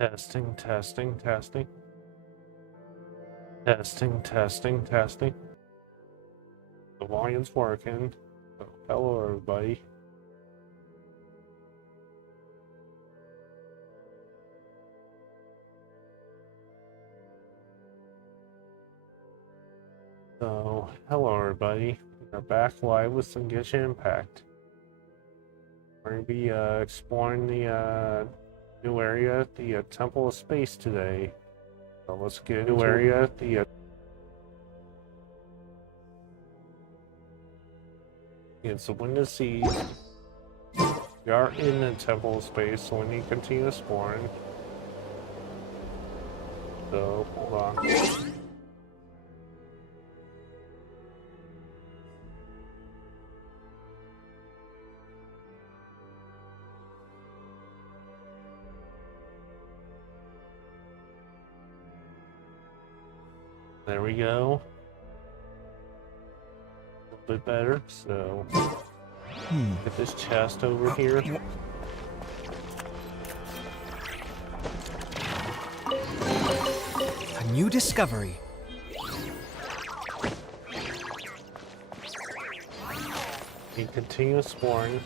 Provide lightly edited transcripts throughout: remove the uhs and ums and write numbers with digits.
Testing, testing, testing. Testing, testing, testing. The volume's working. So, hello, everybody. So, hello, everybody. We're back live with some Genshin Impact. We're going to be exploring the new area, the Temple of Space today. So let's get into area, it's the Wind of Seas. We are in the Temple of Space, so we need to continue exploring. So, hold on. There we go. A little bit better, so get this chest over here. A new discovery. You continue exploring.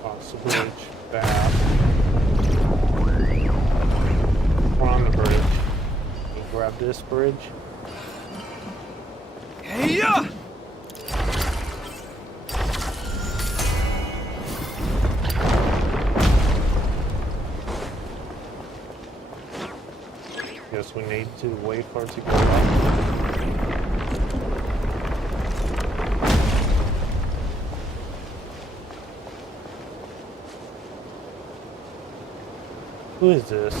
Across the bridge, back. We're on the bridge. You grab this bridge. Hey-ya! Guess we need to wait for it to go up. Who is this?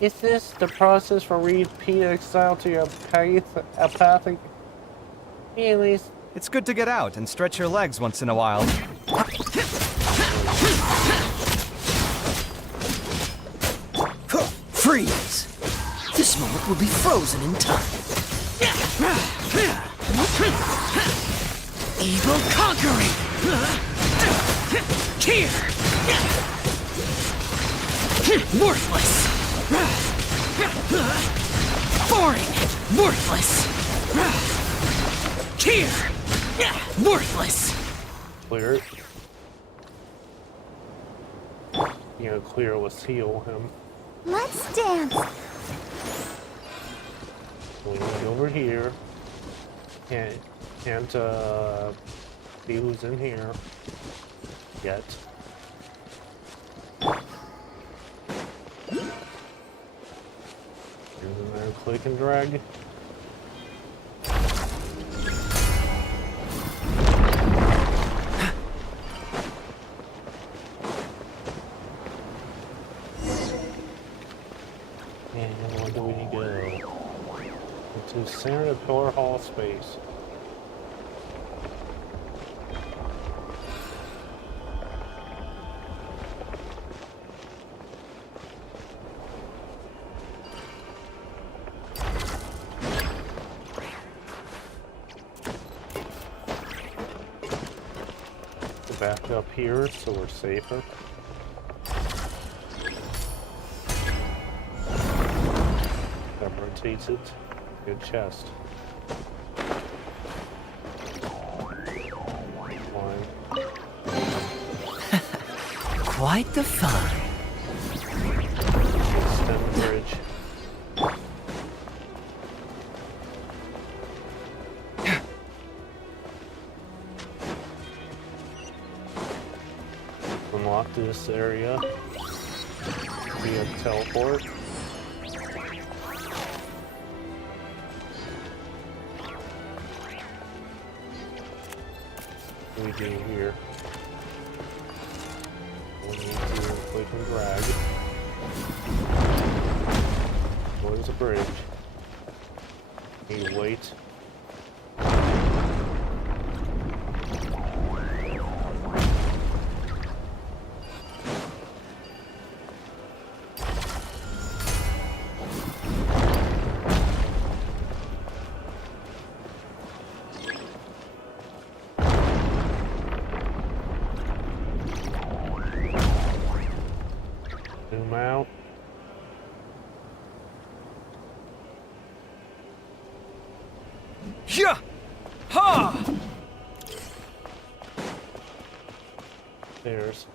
Is this the process for repeat exile to your apathic feelings? It's good to get out and stretch your legs once in a while. Freeze! This moment will be frozen in time. Evil conquering! Here! Worthless! Boring! Worthless! Here! Worthless! Clear it. You know, clear will seal him. Let's dance. We need over here. Can't see who's in here yet. Here's another click and drag. And where do we go? Into center of Pillar Hall space. Back up here so we're safer. That rotates it. Good chest. Line. Quite the fun. Extend the bridge. Unlock this area via teleport. What do we do here? We need to click and drag. Where's the bridge? Need to wait. stairs.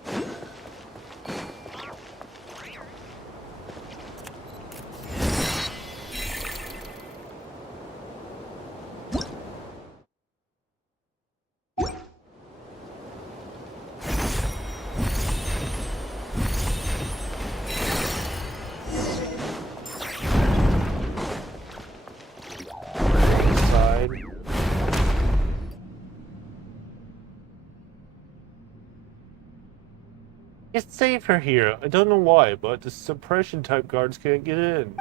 Side. It's safer here. I don't know why, but the suppression type guards can't get in.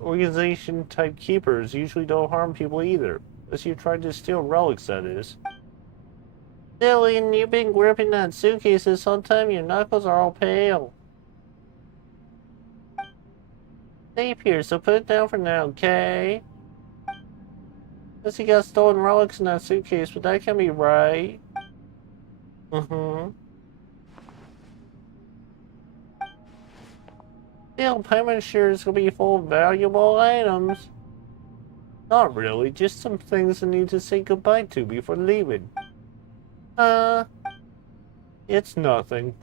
Organization type keepers usually don't harm people either. Unless you tried to steal relics, that is. Dylan, you've been gripping that suitcase this whole time. Your knuckles are all pale. Safe here, so put it down for now, okay? Unless you got stolen relics in that suitcase, but that can't be right. Still, payment sure is gonna be full of valuable items. Not really, just some things I need to say goodbye to before leaving. It's nothing.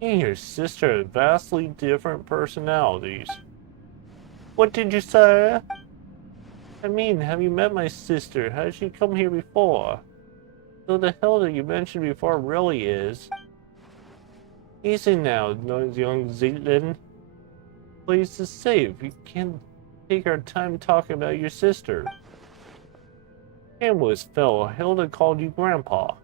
You and your sister have vastly different personalities. What did you say? I mean, have you met my sister? Has she come here before? So the hell that you mentioned before really is. Easy now, young Zeatlin. Place is safe. You can't take our time talking about your sister. Hamlet's fellow Hilda called you Grandpa.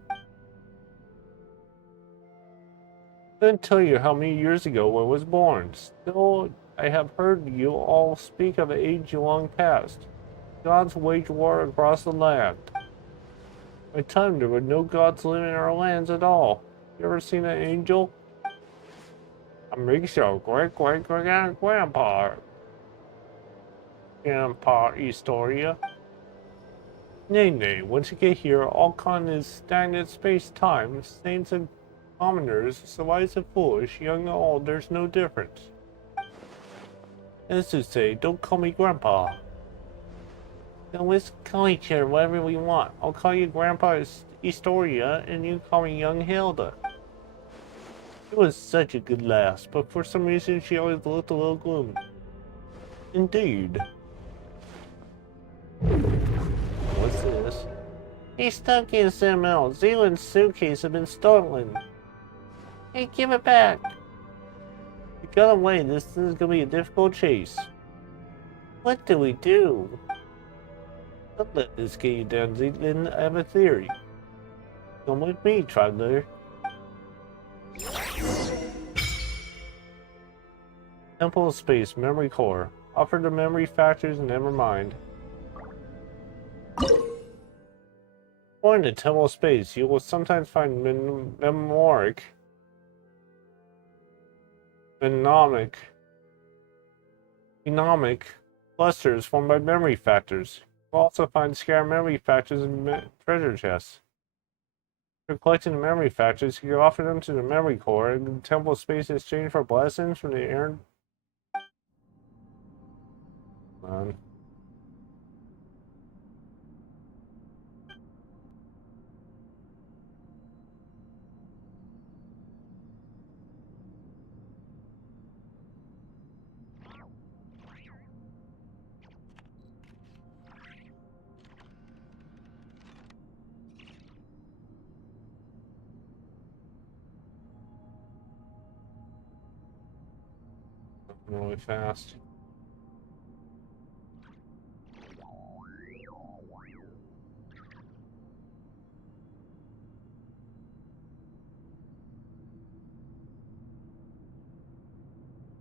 Couldn't tell you how many years ago I was born. Still, I have heard you all speak of age long past. Gods waged war across the land. By the time there were no gods living in our lands at all. You ever seen an angel? I'm Rigshaw, Grandpa. Grandpa Historia. Nay, once you get here, all con is stagnant space-time. Saints and commoners, so wise and foolish, young and old, there's no difference. As to say, don't call me Grandpa. Then let's call each other whatever we want. I'll call you Grandpa Historia, and you call me Young Hilda. She was such a good lass, but for some reason she always looked a little gloomy. Indeed. What's this? He's stuck in SML. Zealand's suitcase has been stolen. Hey, give it back. We got away. This is gonna be a difficult chase. What do we do? Don't let this get you down, Zealand. I have a theory. Come with me, traveler. Temple of Space, Memory Core. Offer the memory factors and never mind. Or in the Temple of Space, you will sometimes find phenomic clusters formed by memory factors. You'll also find scarce memory factors in treasure chests. If you're collecting the memory factors, you can offer them to the memory core and the Temple of Space in exchange for blessings from the air. On. Really fast.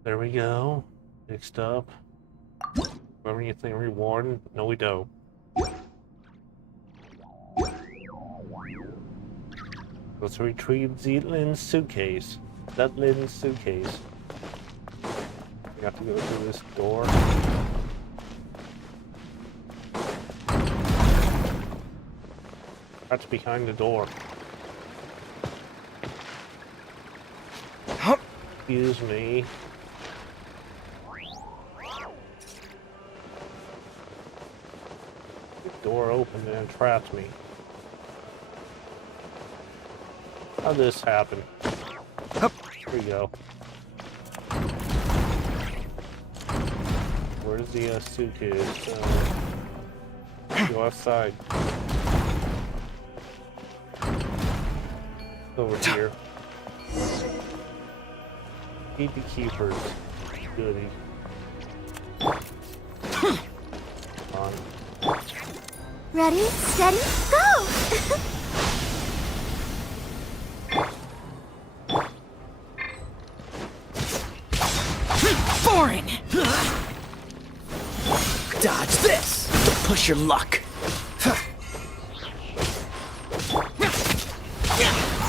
There we go. Next up. Remember anything reward? No, we don't. Let's retrieve Zealand's suitcase. Zealand's suitcase. We have to go through this door. That's behind the door. Excuse me. The door opened and trapped me. How'd this happen? Hup. Here we go. Where's the suitcase? Go outside. Over here. Keep the keepers. Goody. Come on. Ready, steady, go! Boring! Dodge this! Don't push your luck!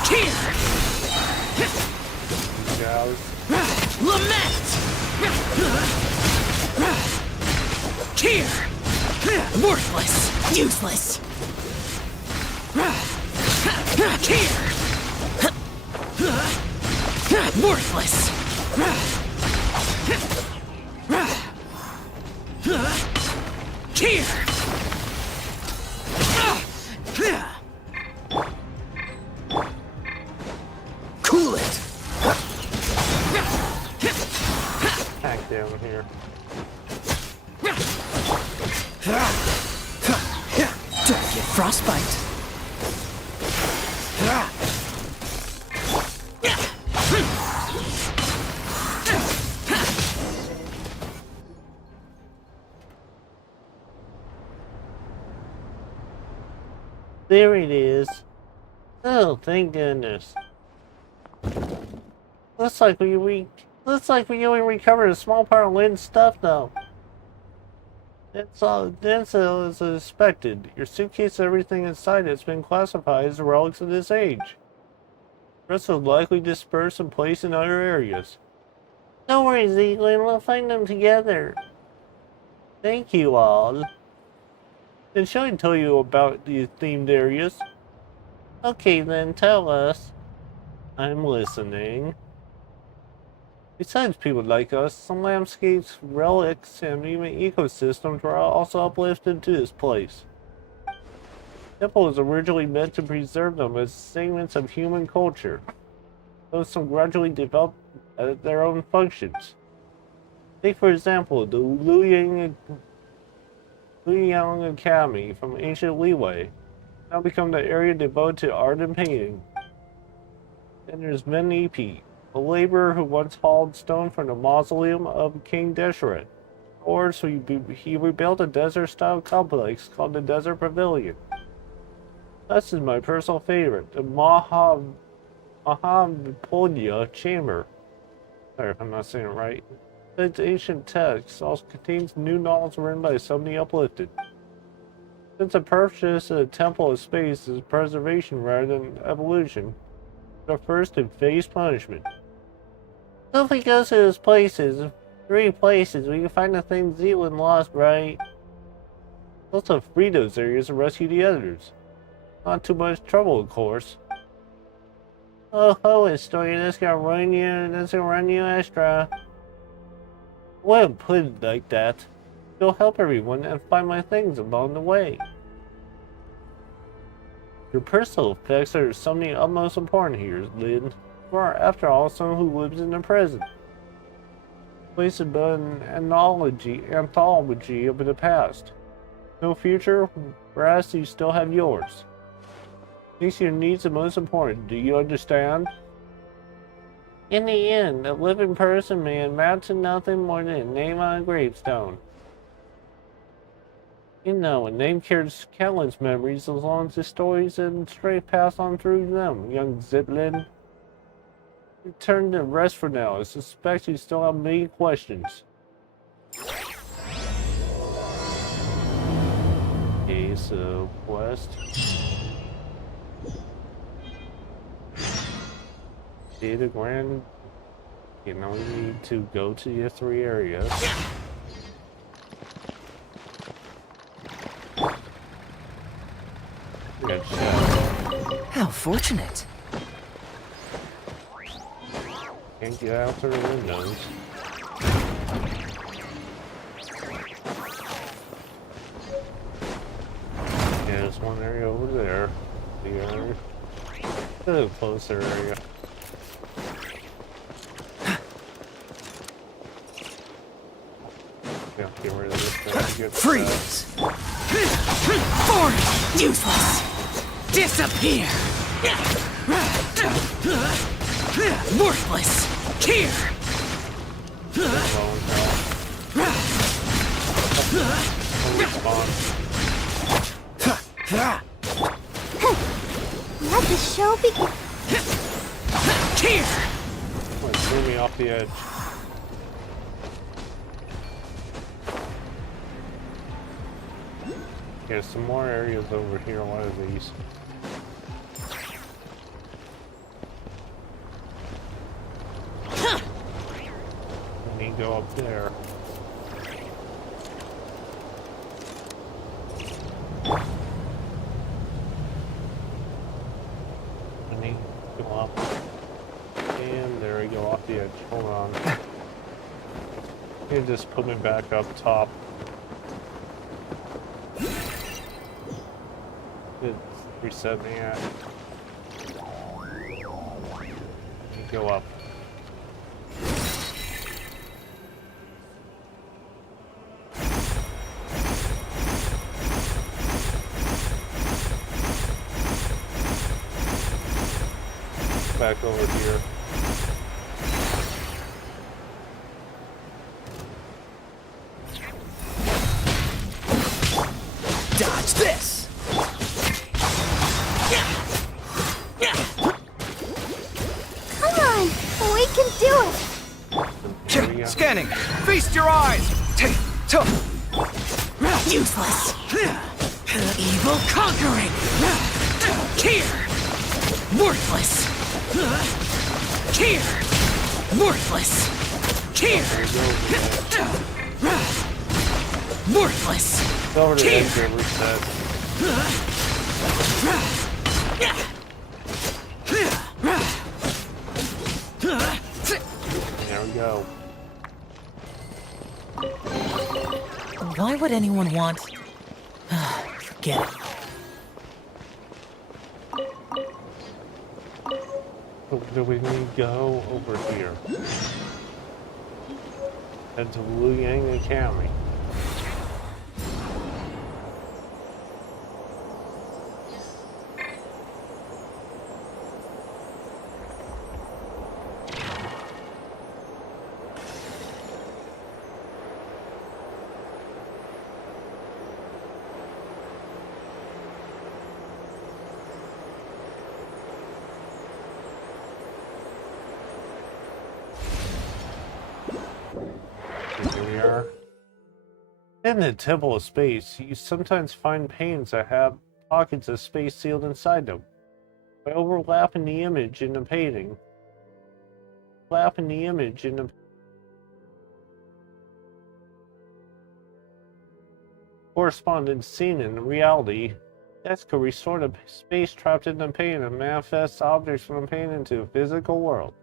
Here! Guys. Lament! Here! Worthless! Useless! Here! Worthless! Here! Cool it! Hack down here. Don't get frostbite. There it is. Oh, thank goodness. Looks like we only recovered a small part of Lynn's stuff though. That's as expected. Your suitcase and everything inside has been classified as relics of this age. The rest will likely disperse and placed in other areas. Don't worry, Zeaglin, we'll find them together. Thank you all. Then shall I tell you about the themed areas? Okay then, tell us. I'm listening. Besides people like us, some landscapes, relics, and even ecosystems were also uplifted to this place. The temple was originally meant to preserve them as segments of human culture, though some gradually developed their own functions. Take for example the Luyang Academy from ancient Liyue, now become the area devoted to art and painting. Then there's Men Ipi, a laborer who once hauled stone from the mausoleum of King Deshret. Or so he rebuilt a desert-style complex called the Desert Pavilion. This is my personal favorite, the Mahavipolya Chamber. Sorry if I'm not saying it right. Its ancient text also contains new novels written by some of the uplifted. Since the purpose of the Temple of Space is preservation rather than evolution, the first to face punishment. So if we go to those places, 3 places, we can find the things Zealand lost, right? Also free those areas and rescue the others. Not too much trouble, of course. Oh ho, Historia, that's gonna run you extra. I wouldn't put it like that. You'll help everyone and find my things along the way. Your personal effects are something utmost important here, Lynn. You are, after all, someone who lives in the present. Place is but an anthology of the past. No future, whereas you still have yours. Makes your needs the most important, do you understand? In the end, a living person may amount to nothing more than a name on a gravestone. You know, a name carries countless memories as long as the stories and straight pass on through them, young Zitlin. Return to rest for now. I suspect you still have many questions. Okay, so quest. Data Grand. You know, we need to go to your 3 areas. Good shot. How fortunate. Can't get out through the windows. Yeah, there's one area over there. The other. A closer area. Yeah, get rid of this thing. Get Freeze! Boring! Useless! Disappear! Worthless! Here! Let the show begin. Here! Threw me off the edge. There's some more areas over here. What are these? Let me go up there. Let me go up. And there we go, off the edge. Hold on. You just put me back up top. It reset me at. Go up. Back over here. Dodge this! Come on, we can do it. There we go. Scanning! Feast your eyes! Useless! Evil conquering! Here! Worthless! Here! Worthless! Here! Worthless! It's over to the edge here, reset. There we go. Why would anyone want... Forget it. Do we need to go over here? Head to Wu Yang Academy. Here we are. In the Temple of Space, you sometimes find paintings that have pockets of space sealed inside them. By overlapping the image in the painting, corresponding scene in reality, that could restore the space trapped in the painting and manifest objects from the painting into the physical world.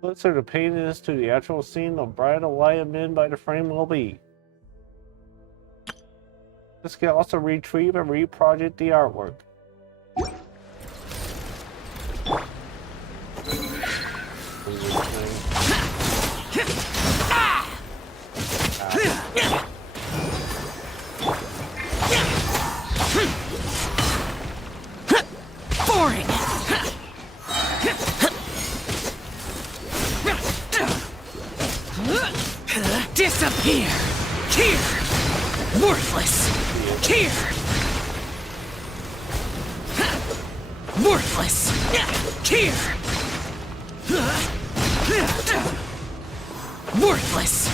Closer the painting is to the actual scene, the brighter light emitted by the frame will be. This can also retrieve and reproject the artwork. Boring! Disappear! Here! Worthless! Here! Worthless! Here! Worthless!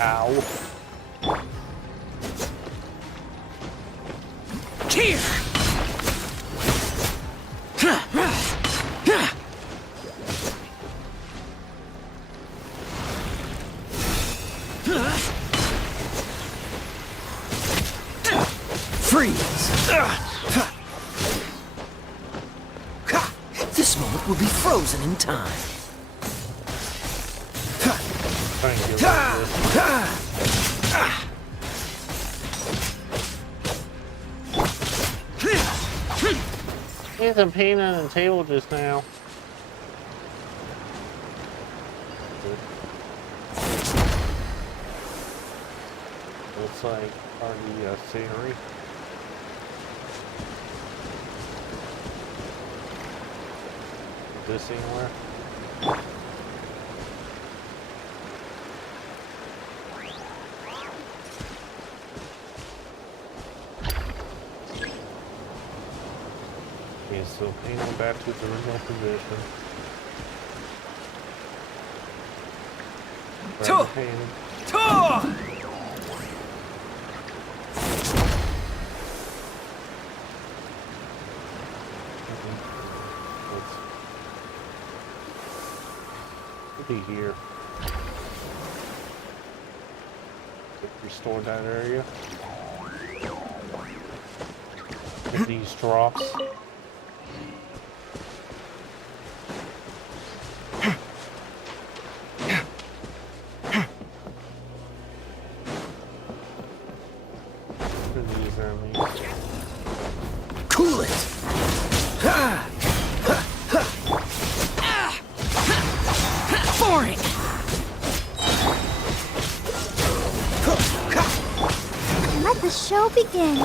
Ow. Here! Freeze! This moment will be frozen in time. Trying to get rid of this. He's a pain on the table just now. Looks like part of the scenery. Is this anywhere? Okay, so panel back to its original position. Grab the panel. Be here. Restore that area. Get these drops. For these enemies. Cool it! Boring! Let the show begin.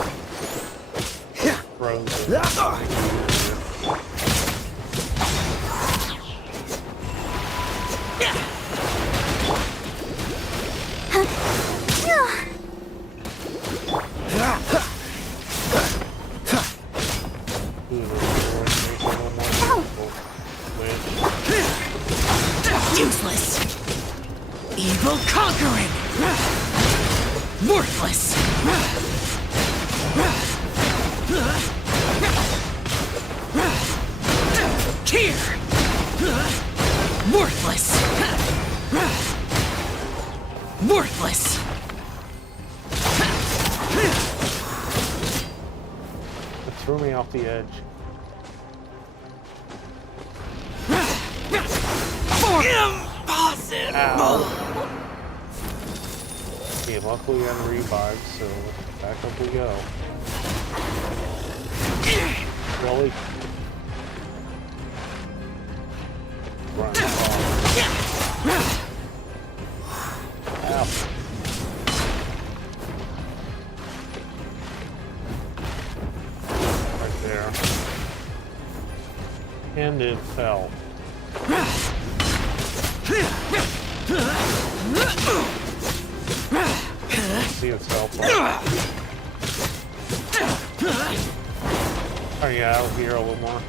Useless! Evil conquering! Worthless! Here! Worthless! Worthless! It threw me off the edge. Impossible! Ow. Okay, luckily I'm revived, so back up we go. Really? Run. Ow. Right there. And it fell. See itself. Oh yeah, out here a little more.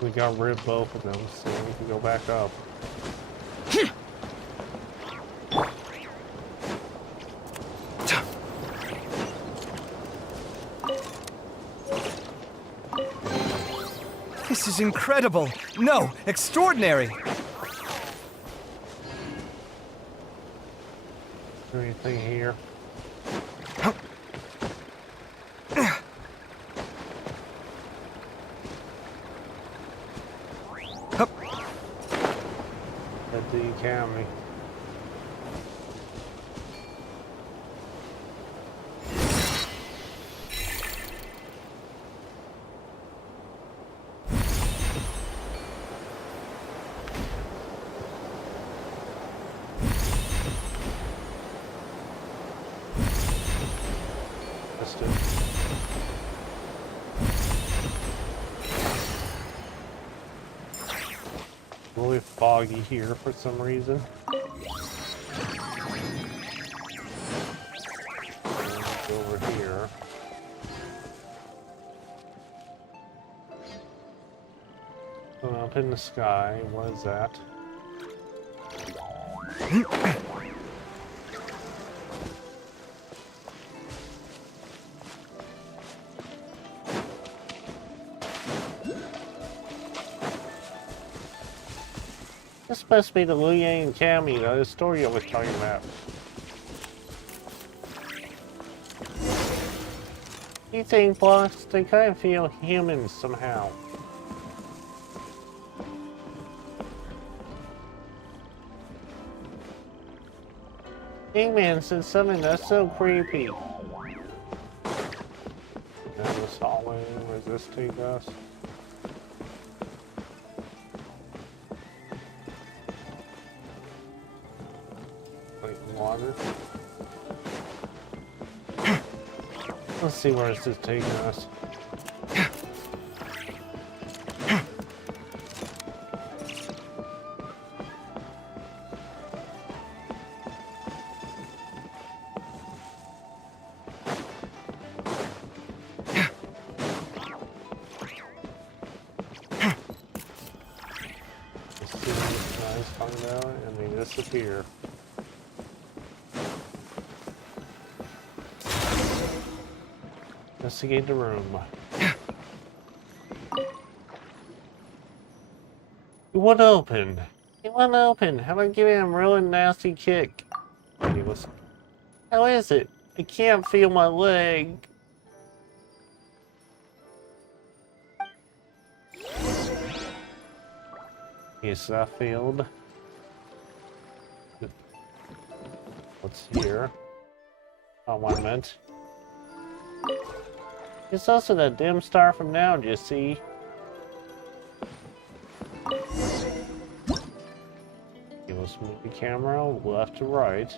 We got rid of both of them, so we can go back up. This is incredible. No, extraordinary. Is there anything here? At the academy. Really foggy here for some reason. Over here. Up in the sky, what is that? This must be the Liu Yang Academy, the story I was talking about. Methane blocks, they kind of feel human somehow. Eggman said something that's so creepy. And this hallway, where's this take us? Like water. Let's see where this is taking us. And they disappear. Investigate the room. It won't open. It won't open. How about giving him a really nasty kick? How is it? I can't feel my leg. Is that field? What's here? Not what I meant. It's also that dim star from now, do you see? Let's move the camera left to right.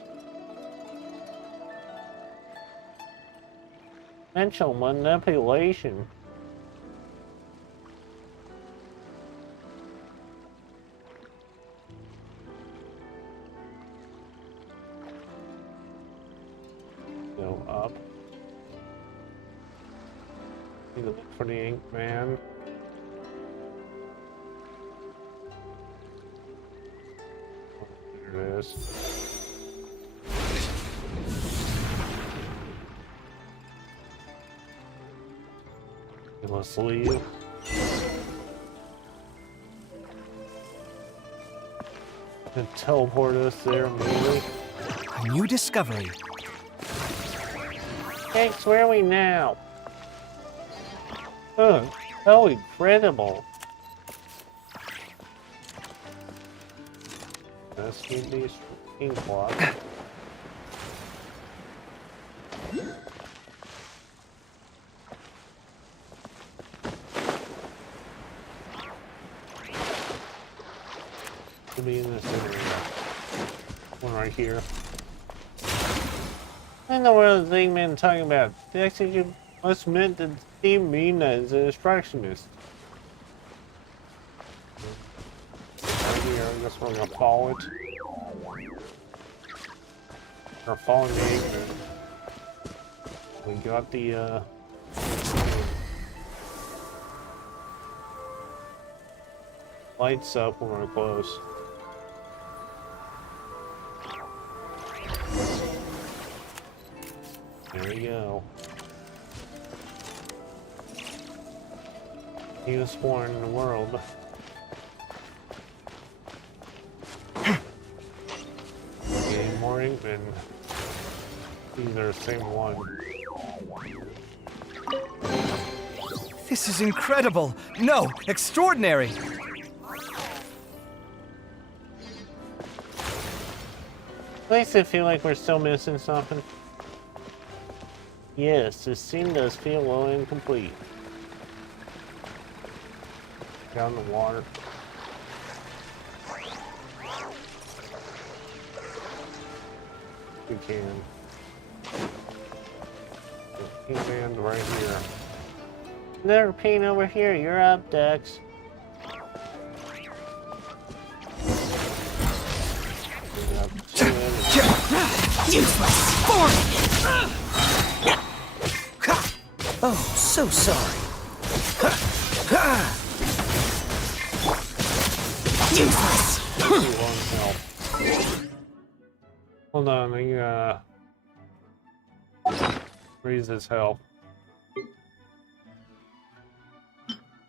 Mental manipulation. Go up. Need to look for the ink man. There it is. Okay, let's leave. And teleport us there immediately. A new discovery. Thanks, where are we now? Oh, how incredible. Let's get these ink blocks. Should be in this area. One right here. I don't know what the thing man talking about. The execution must meant that Team Mina is a distractionist. Right here, I guess we're gonna follow it. We're following the Eggman. We got the lights up when we're close. There we go. He was born in the world. Okay, more Inkman. These are the same one. This is incredible! No, extraordinary! At least I feel like we're still missing something. Yes, this scene does feel a little incomplete. Down the water. We can. Inkman's right here. Another pain over here. You're up, Dex. We have two enemies. Useless! Boring! Oh, so sorry. Useless! Hold on, I raise his health.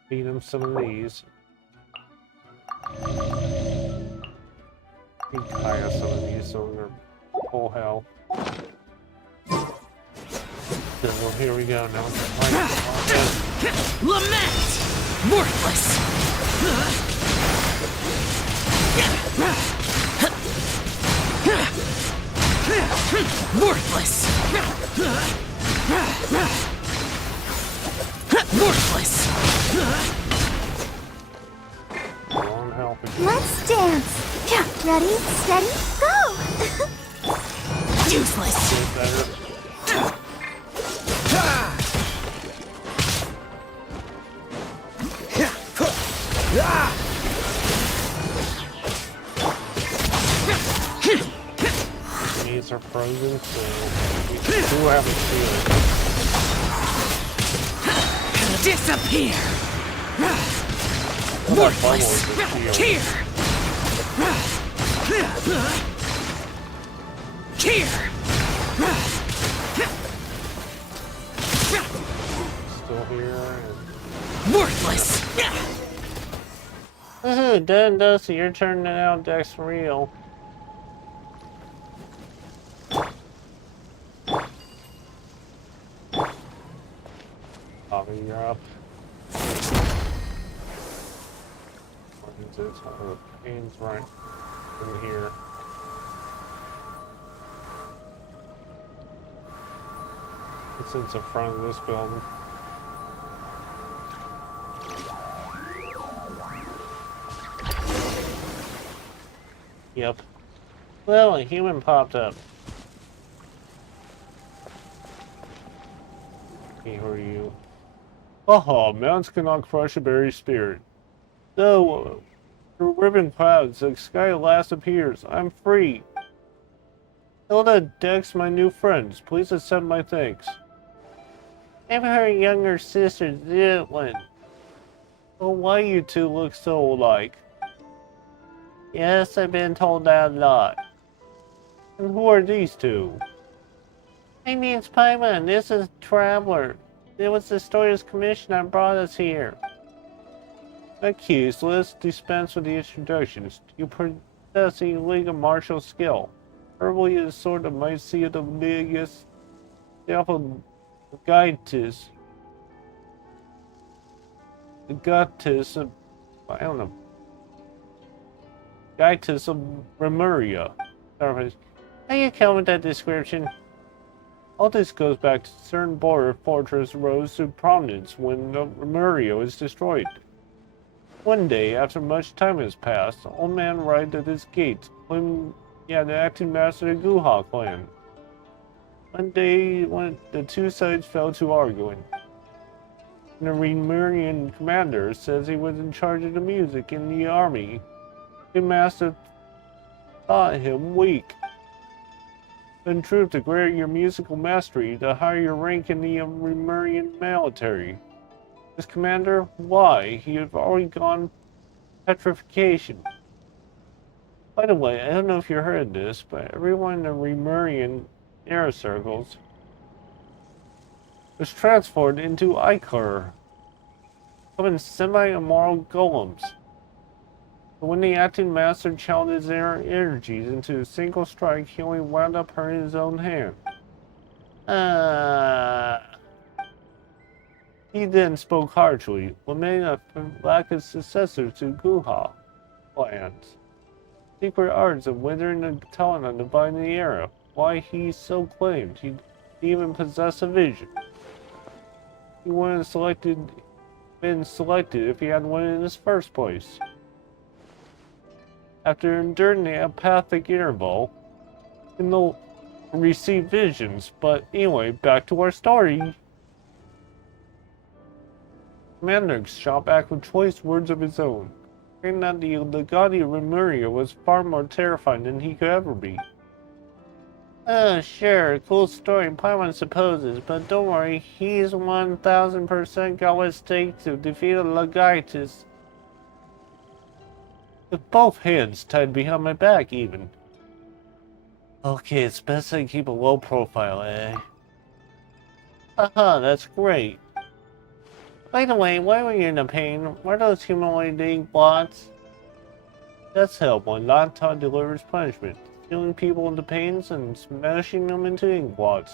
Feed him some of these. Feed Kaya some of these so they're full health. So here we go now. Lament! Worthless! Worthless! Worthless! On help again. Let's dance. Yeah, ready, steady, go. Useless! Get better. These are frozen, so we do have a shield. Disappear! How about Worthless! bubbles with shield? Here! Still here. And... Worthless! Woohoo! Done, Dusty, your turn now, Dex Real. Bobby, you're up. What is it? Oh, the pain's right in here. It's in the front of this building. Yep. Well, a human popped up. Hey, who are you? Haha, mountains cannot crush a berry spirit. So, through ribbon clouds, the sky at last appears. I'm free. Hilda, Dex, my new friends, please accept my thanks. I'm her younger sister, Zitlan. Oh, why you two look so alike? Yes, I've been told that a lot. And who are these two? My name's Paimon. This is Traveler. It was the Story's commission that brought us here. Accused, let's dispense with the introductions. You possess a legal martial skill. Probably a sort of might see the biggest Gaitis. Gaitis, I don't know. Gaitis of Remuria. How you come with that description? All this goes back to certain border fortress rose to prominence when Remuria was destroyed. One day, after much time has passed, the old man arrived at his gate, claiming he had the acting master of the Guha clan. One day, when the two sides fell to arguing. The Remurian commander says he was in charge of the music in the army. The master thought him weak. In truth, the greater your musical mastery, the higher your rank in the Remurian military. This commander, why? He had already gone petrification. By the way, I don't know if you heard this, but everyone in the Remurian era circles was transformed into Icar, becoming semi-immoral golems. But when the acting master channeled his energies into a single strike, he only wound up hurting his own hand. He then spoke harshly, lamenting a lack of successors to Guha clans. Secret arts of withering the talent on divine the era. Why he so claimed he even possessed a vision. He wouldn't have been selected if he had one in his first place. After enduring the apathic interval, he'll receive visions. But anyway, back to our story. Commander shot back with choice words of his own, saying that the Legati of Remuria was far more terrifying than he could ever be. Sure, cool story, Paimon supposes, but don't worry, he's 1000% got what it takes to defeat a Legatus. With both hands tied behind my back, even. Okay, it's best I keep a low profile, eh? Haha, that's great. By the way, why were you in a pain? Were those humanoid ink blots? That's help when Lanta delivers punishment, stealing people into pains and smashing them into ink blots.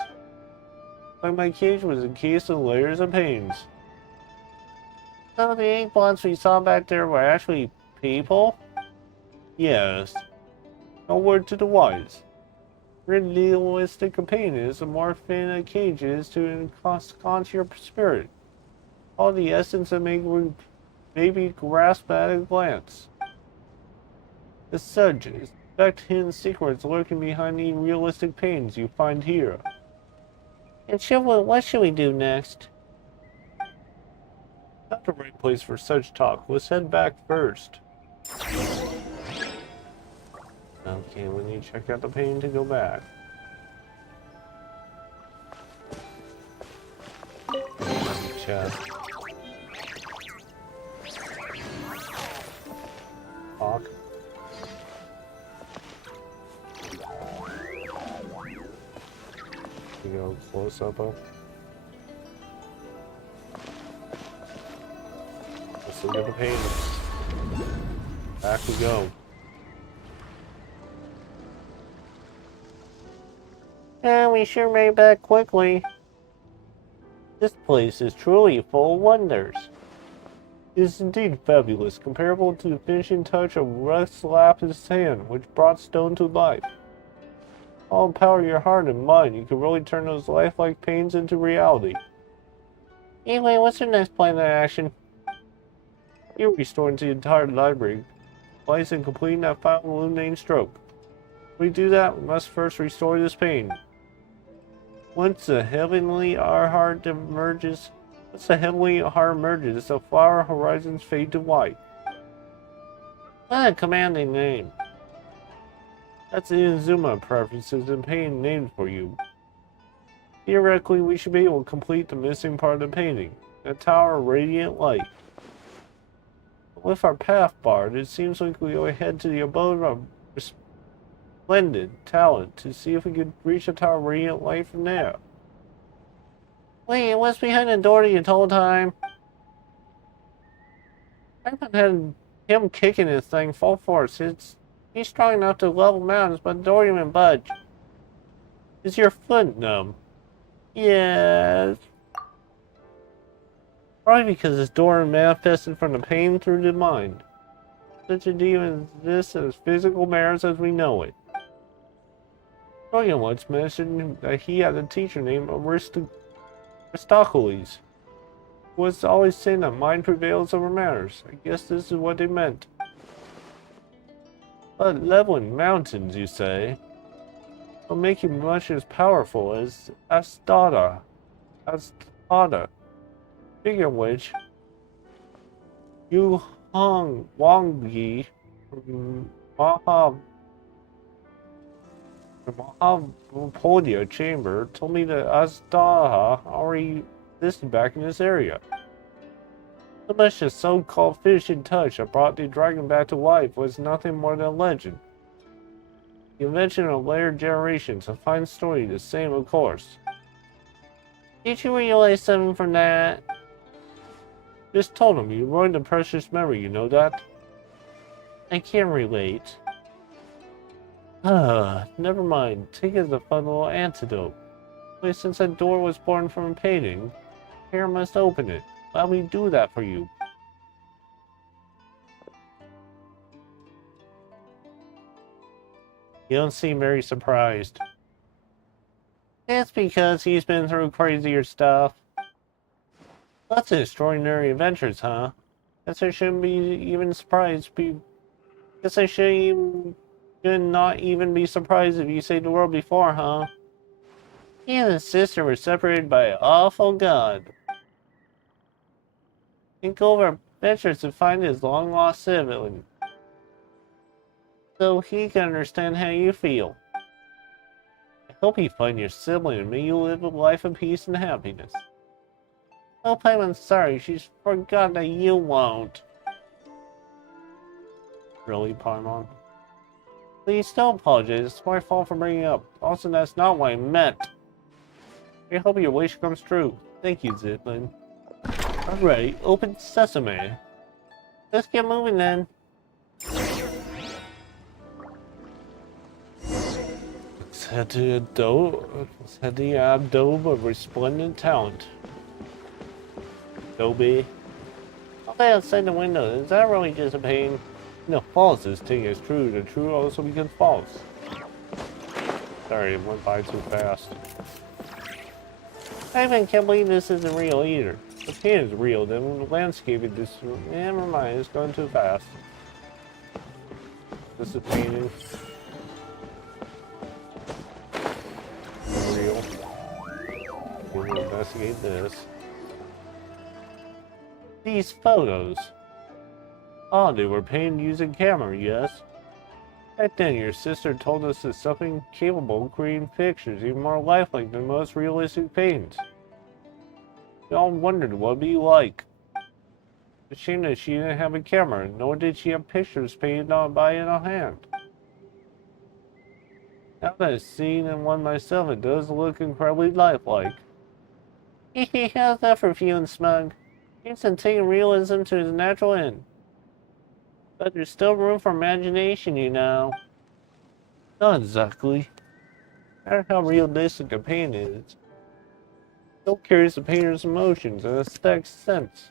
Like my cage was encased in layers of pains. So the ink blots we saw back there were actually people? Yes. No word to the wise. Realistic pain is the more thin a cage is to ensconce your spirit. All the essence that make maybe grasp at a glance. The such expect hidden secrets lurking behind the realistic pains you find here. And what should we do next? Not the right place for such talk. Let's head back first. Okay, we need to check out the pain to go back. Chest. Hawk. We go close up. Let's look at the pain. Back we go. And we sure made back quickly. This place is truly full of wonders. It is indeed fabulous, comparable to the finishing touch of Rex Lapis' hand, which brought stone to life. All empower your heart and mind, you can really turn those lifelike pains into reality. Anyway, what's your next plan of action? You're restoring the entire library, placing and completing that final illuminating stroke. If we do that, we must first restore this pain. Once the heavenly heart emerges, the flower horizons fade to white. What a commanding name. That's the Inazuma preferences and pain named for you. Theoretically, we should be able to complete the missing part of the painting, the Tower of Radiant Light. With our path barred, it seems like we will head to the abode of splendid talent to see if we could reach the Tower of Radiant Light from there. Wait, what's behind the door the whole time? I haven't had him kicking this thing full force. He's strong enough to level mountains, but don't even budge. Is your foot numb? Yes. Probably because this door manifested from the pain through the mind. Such a demon exists as physical matters as we know it. Dorian once mentioned that he had a teacher named Aristocles, who was always saying that mind prevails over matters. I guess this is what they meant. But leveling mountains, you say? Will make you much as powerful as Astada. Speaking of which, Yu Hong Wangyi from Mahapodia Chamber told me that Astada already existed back in this area. So much the so-called finishing touch that brought the dragon back to life was nothing more than a legend. The invention of later generations, a fine story, the same of course. Did you realize something from that? Just told him you ruined a precious memory, you know that? I can't relate. Never mind. Take it as a fun little antidote. Wait, since that door was born from a painting, here must open it. Let me do that for you. You don't seem very surprised. It's because he's been through crazier stuff. Lots of extraordinary adventures, huh? Guess I shouldn't be even surprised. Guess I should not even be surprised if you saved the world before, huh? He and his sister were separated by an awful god. And go over adventures to find his long-lost sibling, so he can understand how you feel. I hope you find your sibling and may you live a life of peace and happiness. Oh, Paimon's sorry, she's forgot that you won't. Really, Paimon? Please don't apologize, it's my fault for bringing it up. Also, that's not what I meant. I hope your wish comes true. Thank you, Zitlin. Alright, open sesame. Let's get moving then. Looks head to the Adobe of Resplendent Talent. Adobe. Okay, outside the window. Is that really just a pain? No, false. This thing is true. The true also becomes false. Sorry, it went by too fast. I even can't believe this isn't real either. The pain is real, the landscape is just... Never mind, it's going too fast. This is painting. Real. We'll investigate this. These photos. Oh, they were painted using camera, yes? Back then, your sister told us that something capable of creating pictures even more lifelike than most realistic paintings. We all wondered what it'd be like. It's a shame that she didn't have a camera, nor did she have pictures painted on by in her hand. Now that I've seen one myself, it does look incredibly lifelike. Hehe, how's that for feeling smug? It's taking realism to its natural end. But there's still room for imagination, you know. Not exactly. No matter how realistic a painting is, it still carries the painter's emotions and aesthetic sense.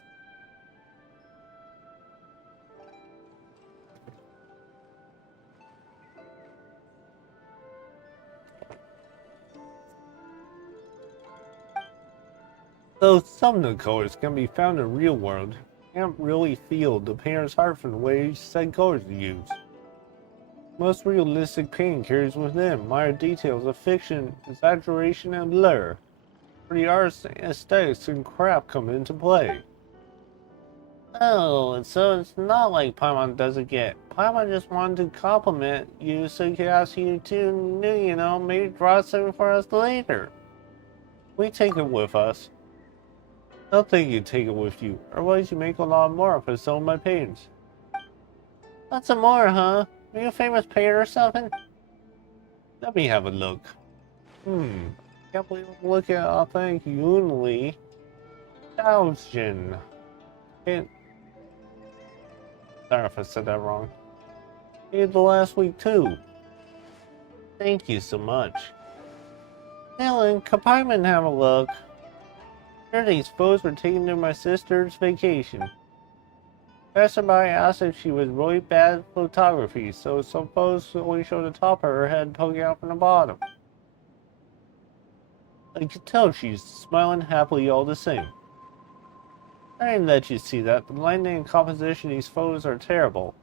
Though some of the colors can be found in the real world, you can't really feel the painter's heart from the way he said colors to use. Most realistic painting carries within minor details of fiction, exaggeration, and blur, where the artist's aesthetics and craft come into play. Oh, so it's not like Paimon doesn't get. Paimon just wanted to compliment you so he could ask you to, maybe draw something for us later. We take it with us. I'll think you take it with you, otherwise you make a lot more for some of my paintings. Lots of more, huh? Are you a famous painter or something? Let me have a look. Can't believe I'm looking at authentic Yunli Genshin. Sorry if I said that wrong. Painted the last week too. Thank you so much. Dylan, come by and have a look. Sure, these photos were taken during my sister's vacation. Passerby asked if she was really bad at photography, so some photos only show the top of her head poking out from the bottom. I could tell she's smiling happily all the same. I didn't let you see that. The lighting and composition of these photos are terrible.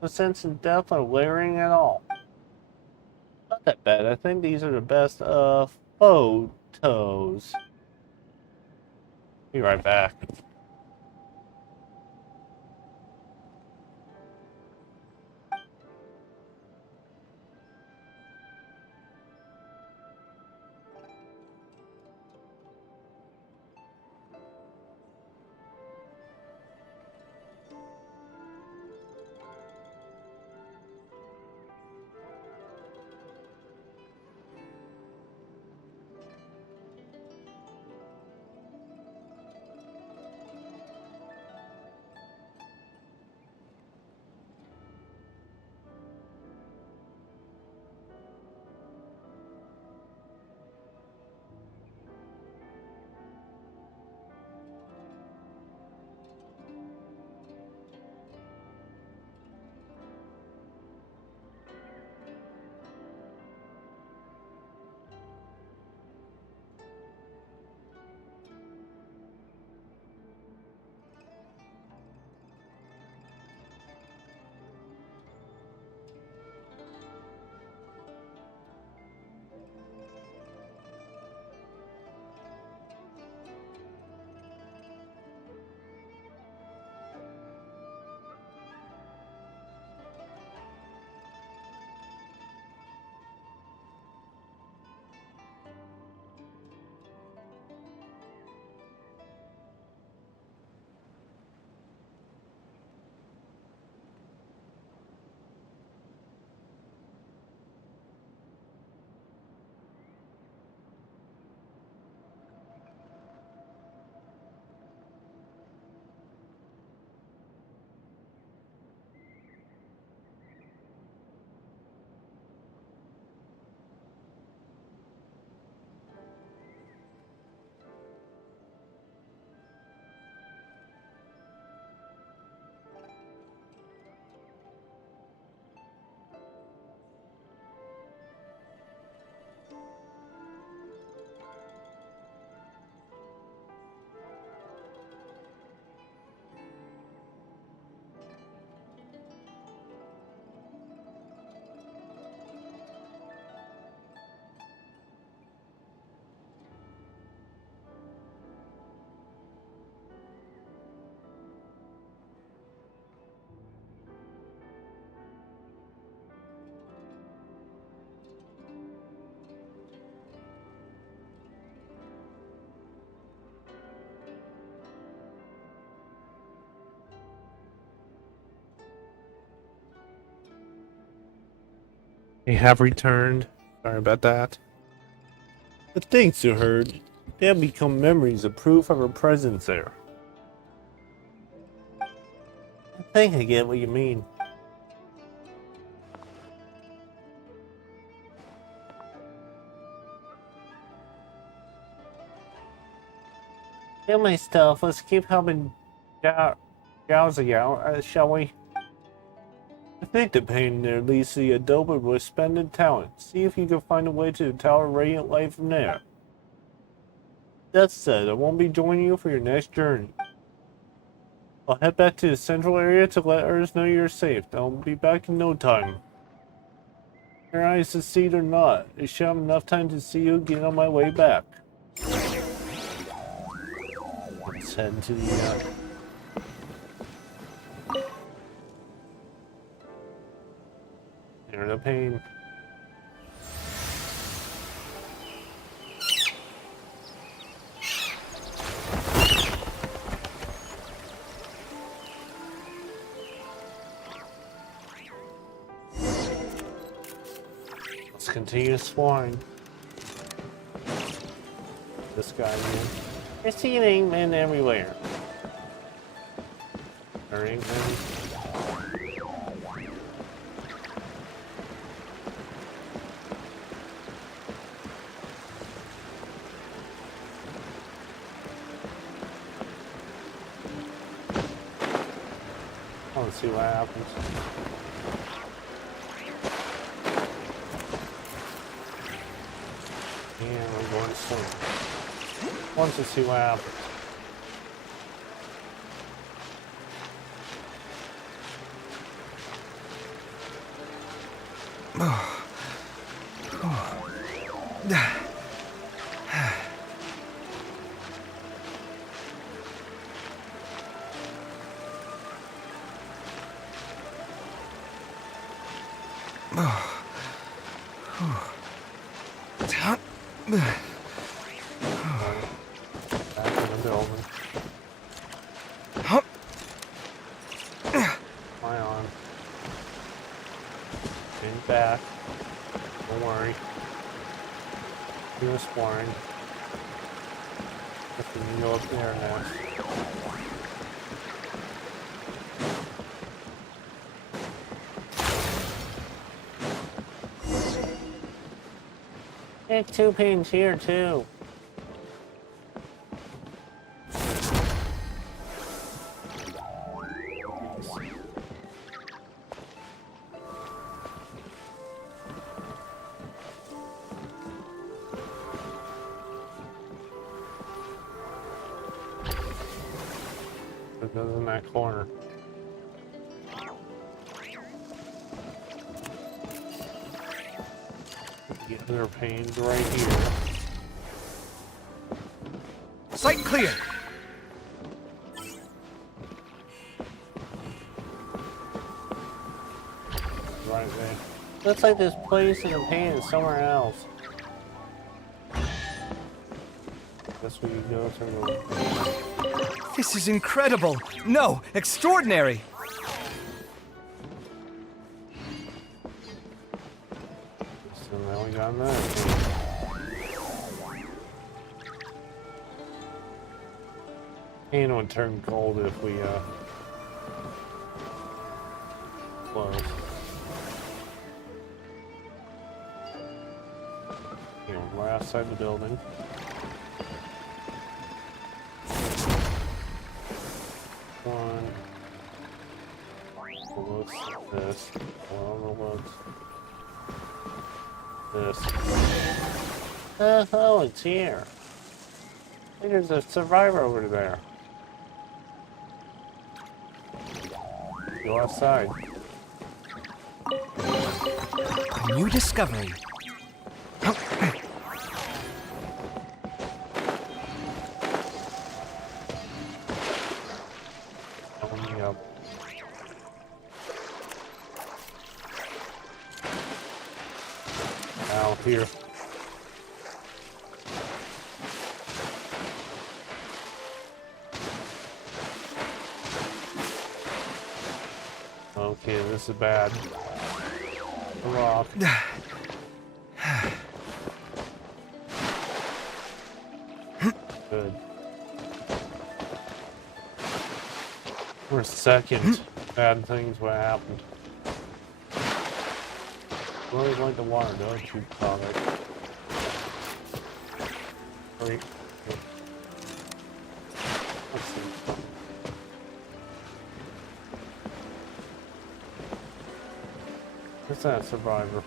No sense in depth or layering at all. Not that bad. I think these are the best photos. Be right back. They have returned. Sorry about that. The things you heard, they have become memories of proof of her presence there. I think I get what you mean. Get my stuff. Let's keep helping Gauzy out, shall we? I think the pain there leads to the Adobe with splendid talent. See if you can find a way to the Tower of Radiant Light from there. That said, I won't be joining you for your next journey. I'll head back to the central area to let others know you're safe. I'll be back in no time. Your eyes succeed or not, I should have enough time to see you get on my way back. Let's head to the Near the pain. Let's continue exploring. This guy again. I see an Inkman everywhere. Or Inkman. Let's see what happens. And we're going soon. Once to see what happens. Back in the building. My on. In back. Don't worry. You're exploring. If you can go up there next. There's 2 pins here too. It goes in that corner. Get their pains right here. Sight clear. Right there. Looks like this place in the pain is somewhere else. Guess we can go through the... This is incredible. No, extraordinary. So now we got that. Pain would turn cold if we close. You know, right outside the building. One. Looks this. Well, looks this. Oh, it's here. Hey, there's a survivor over there. Go outside. A new discovery. Open me up. Now here. Okay, this is bad. the rock. Good. For a second, bad things would happen. You always like the water, don't you, Comic? Wait. Let's see. What's that, Survivor?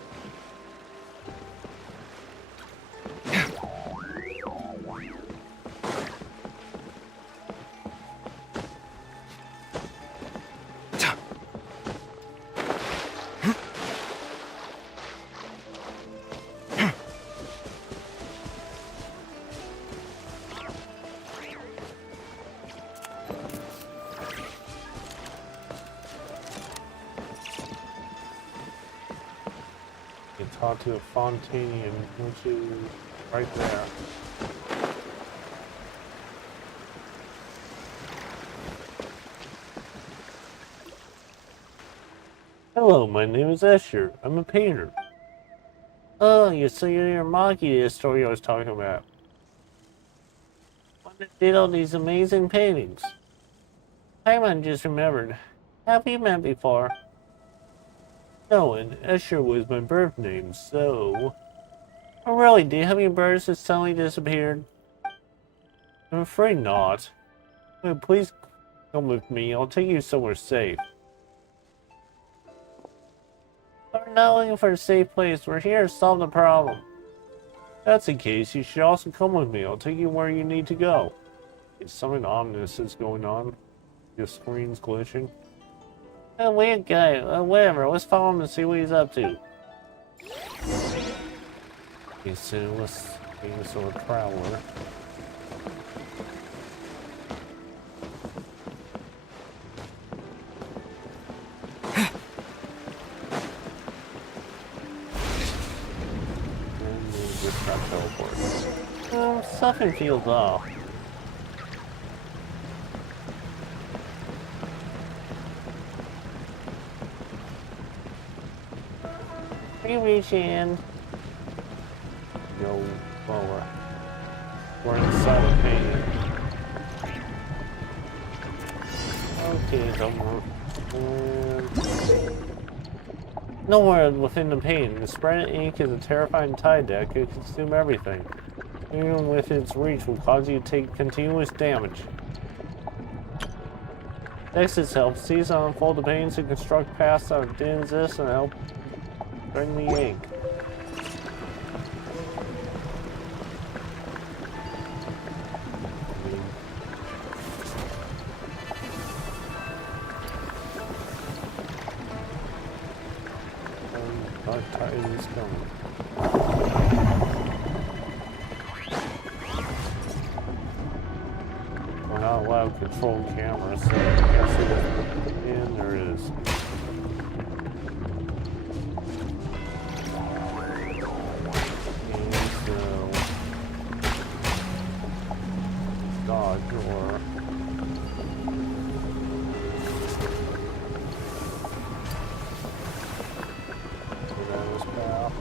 Talk to a Fontanian, which is right there. Hello, my name is Escher. I'm a painter. Oh, so you're Maki, the story I was talking about. When I did all these amazing paintings. Paimon just remembered. Have you met before? No, and Escher was my birth name, so... Oh really, do you have any birds that suddenly disappeared? I'm afraid not. Oh, please come with me, I'll take you somewhere safe. We're not looking for a safe place, we're here to solve the problem. If that's the case, you should also come with me, I'll take you where you need to go. It's something ominous that's going on. Your screen's glitching. Oh, weird guy. Whatever. Let's follow him and see what he's up to. Okay, so let's be a sort of traveler. And we just got teleported. Well, something feels off. We reach in. Go forward. We're inside a painting. Okay, somewhere. Nowhere within the painting. The spread of ink is a terrifying tide that could consume everything. Even with its reach will cause you to take continuous damage. Next itself, seize and unfold the paintings to construct paths that didn't exist and help bring the ink. Our tide is coming. We're not allowed to control cameras, so I guess it is. And there it is. Dodge or this path.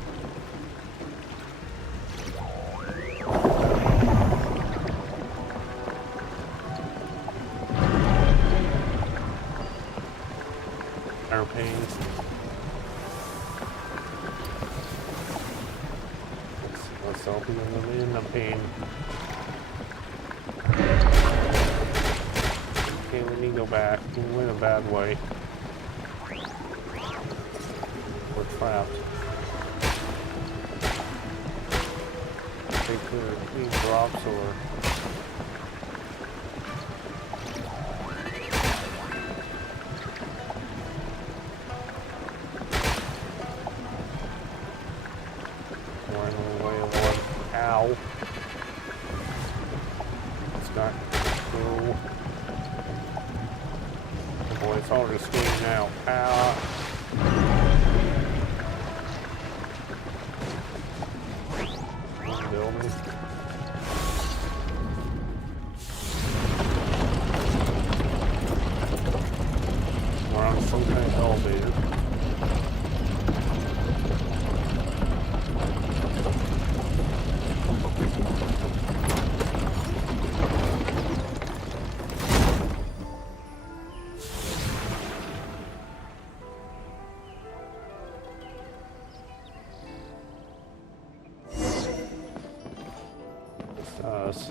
Airplanes. Let's open them in the pain. Okay, we need to go back. We went a bad way. We're trapped. They could need drops or... We're in the way of what? Ow. It's not cool. Boy, it's hard to scream now. Ow. Building. We're on some kind of elevator. us.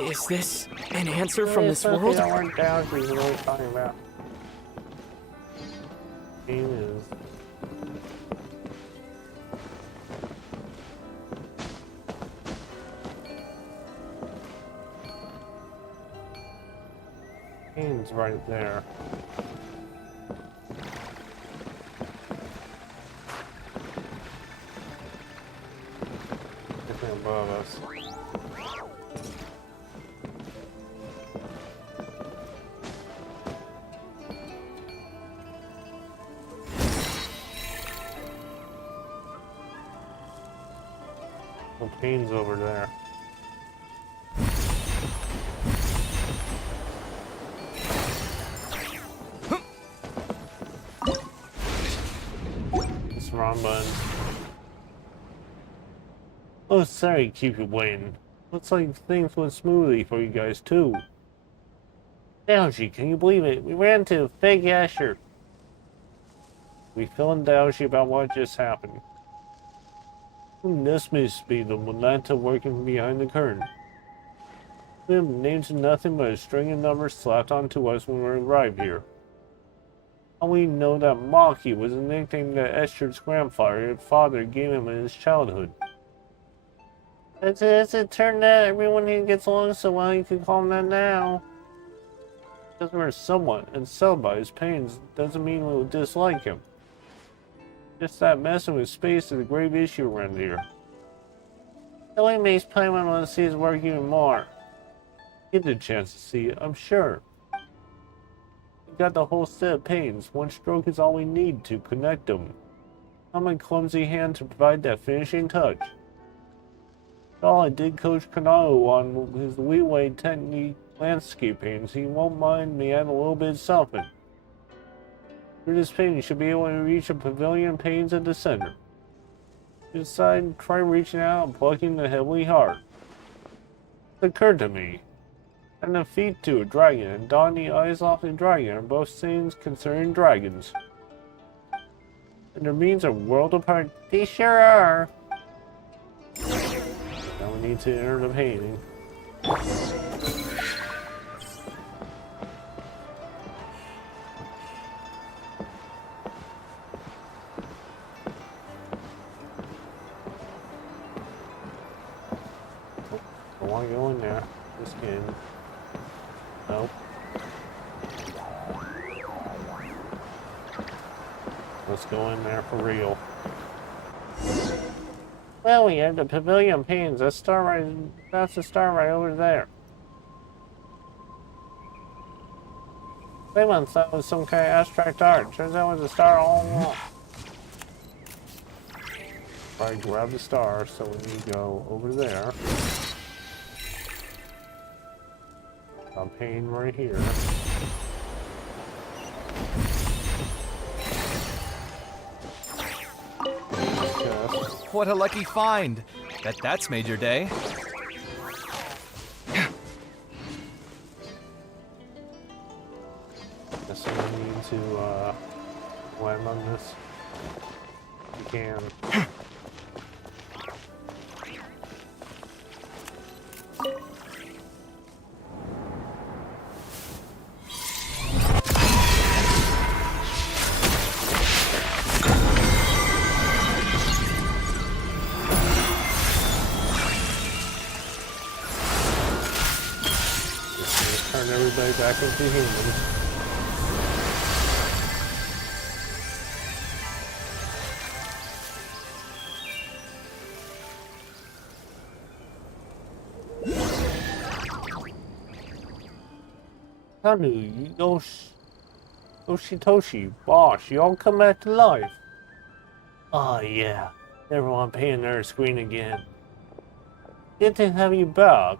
Is this an answer from this It's world? that weren't down, she's really talking about. Pain is. Pain's right there. Nothing above us. Well, Pain's over there. It's the wrong button. Oh, sorry to keep you waiting. Looks like things went smoothly for you guys, too. Daoji, can you believe it? We ran into a fake Asher. We filmed Daoji about what just happened. This must be the Monanta working behind the curtain. We have names nothing but a string of numbers slapped onto us when we arrived here. How we know that Maki was a nickname that Esther's grandfather gave him in his childhood. As it turned out, everyone here gets along so well you can call him that now. Because we're someone and sold by his pains doesn't mean we'll dislike him. Just that messing with space is a grave issue around here. It only makes Paimon want to see his work even more. Get the chance to see it, I'm sure. We got the whole set of pains. One stroke is all we need to connect them. Not my clumsy hand to provide that finishing touch. All I did coach Kanao on his leeway technique landscape paintings. He won't mind me adding a little bit of something. Through this painting, you should be able to reach a pavilion paintings at the center. You decide, try reaching out and plucking the heavily heart. It occurred to me. And the feet to a dragon and drawing the eyes off the dragon are both things concerning dragons. And their means are world apart. They sure are. Now we need to enter the painting. I want to go in there. Just kidding. Nope. Let's go in there for real. Well, we have the pavilion paintings. That's the star right over there. Paimon thought it was some kind of abstract art. Turns out it was a star all along. I grab the star, so we need to go over there. I'm painting right here. What a lucky find. That's made your day. Guess we need to land on this. You can. Turn everybody back into humans. Hanu, Yoshitoshi, Bosch, you all come back to life. Oh yeah, everyone paying their screen again. Good to have you back.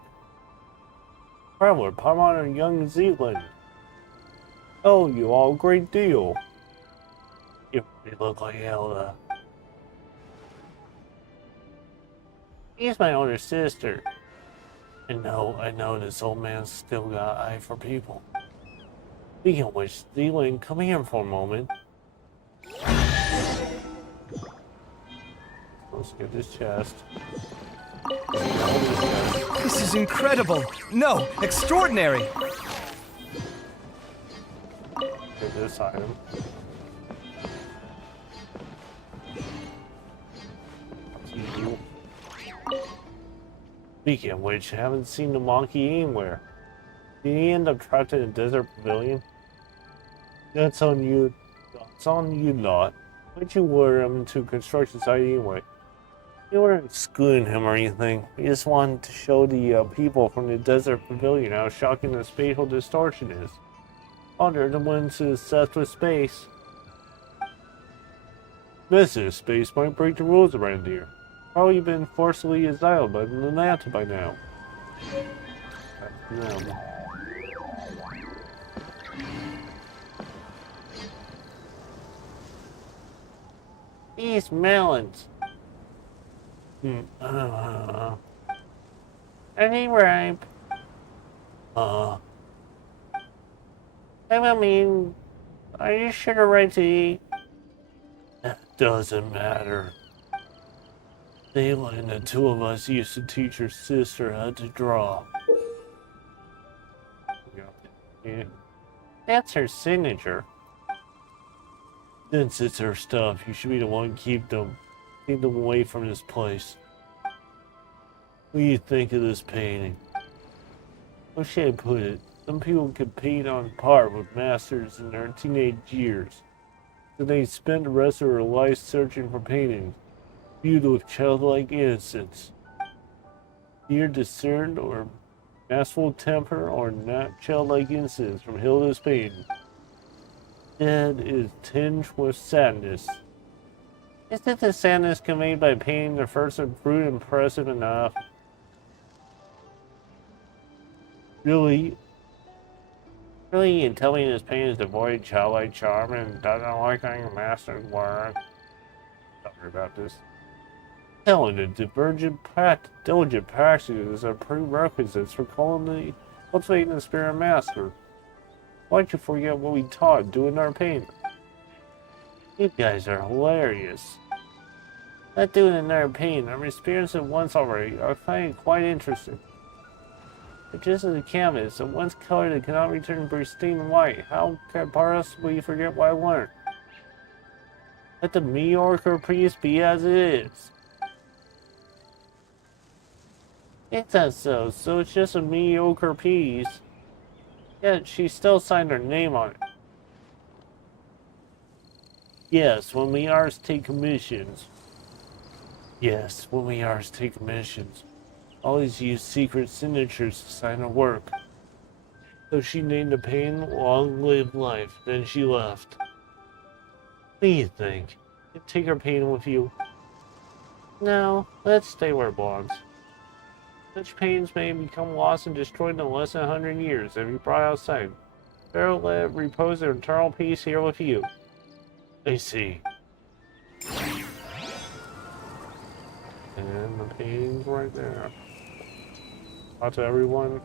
Traveler, Paimon and young Zealand. Oh, you all, great deal. You look like Hilda. She's my older sister. I know this old man's still got an eye for people. Speaking of which, Zealand, come here for a moment. Let's get this chest. This is incredible. No, extraordinary. Get this item. Speaking of which, I haven't seen the monkey anywhere. Did he end up trapped in a desert pavilion? That's on you. It's on you lot. Why'd you lure him to a construction site anyway? You weren't excluding him or anything. We just wanted to show the people from the desert pavilion how shocking the spatial distortion is. They're the ones who obsessed with space. Messing with space might break the rules around here. Probably been forcibly exiled by the Atlanta by now. That's them. These melons. Any ripe? I mean, are you sugar right to eat? That doesn't matter. Daylight and the two of us used to teach your sister how to draw. Yeah. That's her signature. Since it's her stuff, you should be the one to keep them away from this place. What do you think of this painting? How should I put it? Some people can paint on par with masters in their teenage years. So they spend the rest of their life searching for paintings, viewed with childlike innocence. Dear discerned or masterful temper or not childlike innocence from Hilda's painting. Dead is tinged with sadness. Isn't the sadness conveyed by painting the first fruit impressive enough? Really, you tell me this painting is devoid of childlike charm and doesn't like any master's work? Sorry about this. Telling the diligent practices are prerequisites for cultivating the spirit of master. Why'd you forget what we taught doing our painting? You guys are hilarious. Not doing another painting. I've experienced it once already. I find it quite interesting. It's just as a canvas, and once colored it cannot return pristine white. How can I possibly forget what I learned? Let the mediocre piece be as it is. It's not so it's just a mediocre piece. Yet she still signed her name on it. Yes, when we artists take commissions. Yes, when we artists take commissions. Always use secret signatures to sign her work. So she named the painting Long Live Life, then she left. What do you think? You take her painting with you? No, let's stay where it belongs. Such paintings may become lost and destroyed in less than 100 years if you brought outside. Better let it repose in eternal peace here with you. I see. And the painting's right there. Out to everyone.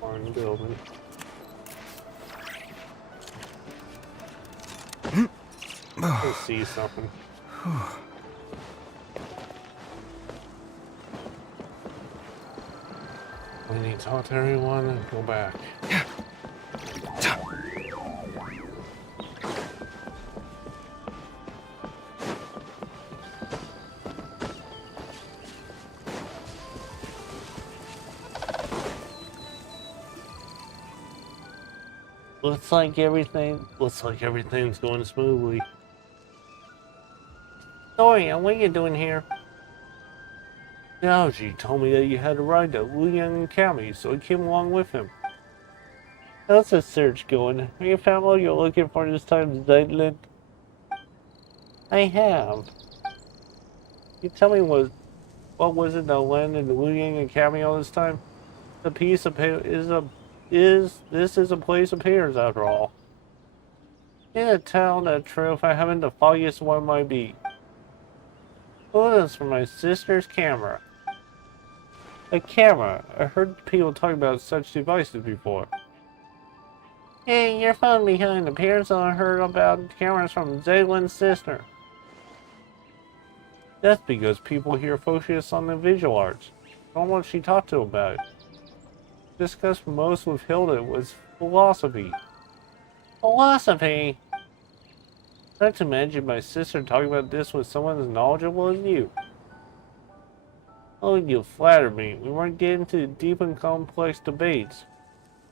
One building. I see something. We need to talk to everyone and go back. Looks like everything's going smoothly. Dorian, what are you doing here? Yaoji told me that you had to ride to Luoyang Academy, so I came along with him. How's the search going? Have you found what you're looking for this time, Zeitland? I have. You tell me what was it that landed in the Luoyang Academy all this time? The piece of this is a place of pairs after all. To tell the truth, I haven't the foggiest one might be. Oh, that's from my sister's camera. A camera? I heard people talk about such devices before. Hey, your phone behind appears, and I heard about cameras from Zaylin's sister. That's because people here focus on the visual arts. Not what she talked to about it. Discussed most with Hilda was philosophy. Philosophy? Not to imagine my sister talking about this with someone as knowledgeable as you. Oh, you flatter me. We weren't getting into deep and complex debates.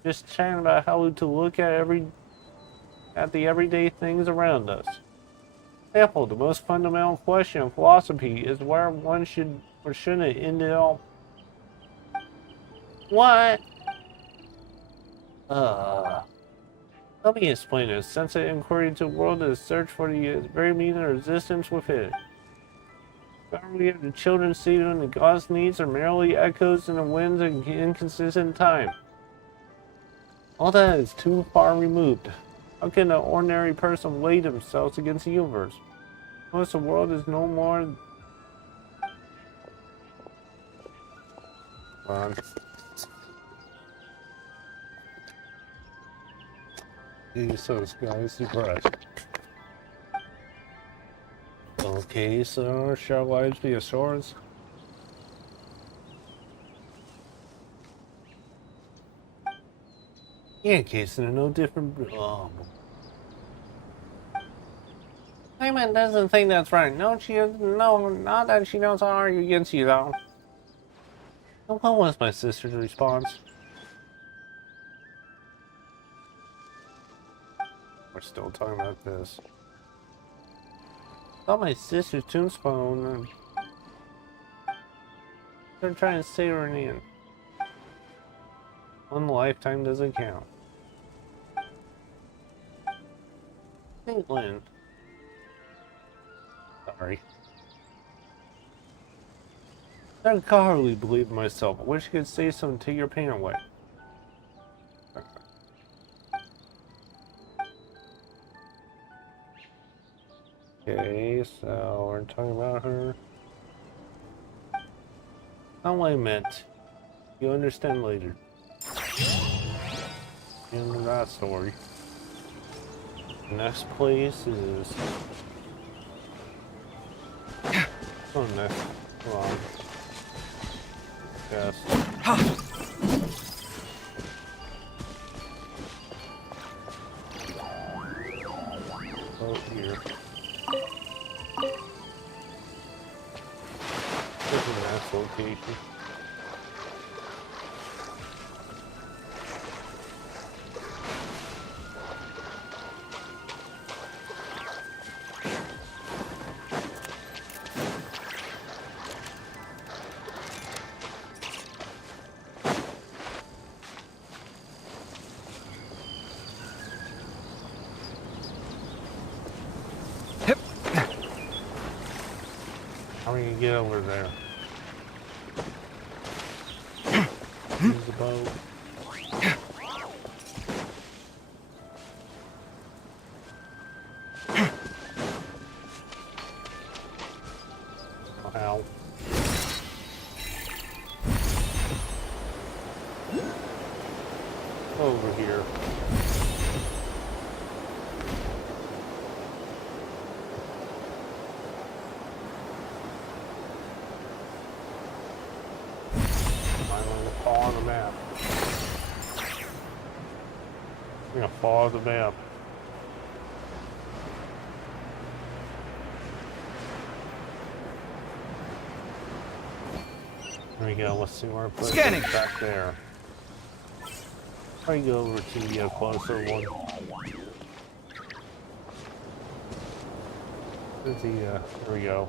Just chatting about how to look at the everyday things around us. Example, the most fundamental question in philosophy is where one should or shouldn't end it all. What? Let me explain this. Sense of inquiry into the world is a search for the very meaning of existence within it. Whenever we have the children seated in the God's needs are merely echoes in the winds of inconsistent time. All that is too far removed. How can an ordinary person weigh themselves against the universe? Most of the world is no more. So this guy's depressed. Okay, so shall lives be as swords? Yeah, in case they're no different. Simon doesn't think that's right. No, not that she knows how to argue against you, though. What was my sister's response? We're still talking about this. I thought my sister's tombstone. They're trying to say her in. One lifetime doesn't count. Caitlin. Sorry. I can't hardly believe in myself. I wish I could say something to take your pain away. Okay, so we're talking about her. Not what I meant. You'll understand later. In that story. The next place is. Oh, next. Hold on. Yes. Oh, here. This is a nice location. How are you gonna get over there? Use the boat. How? Over here. On the map. I'm gonna follow the map. There we go. Let's see where I put Scanning. it back there. Try to go over to the closer one. There's the there we go.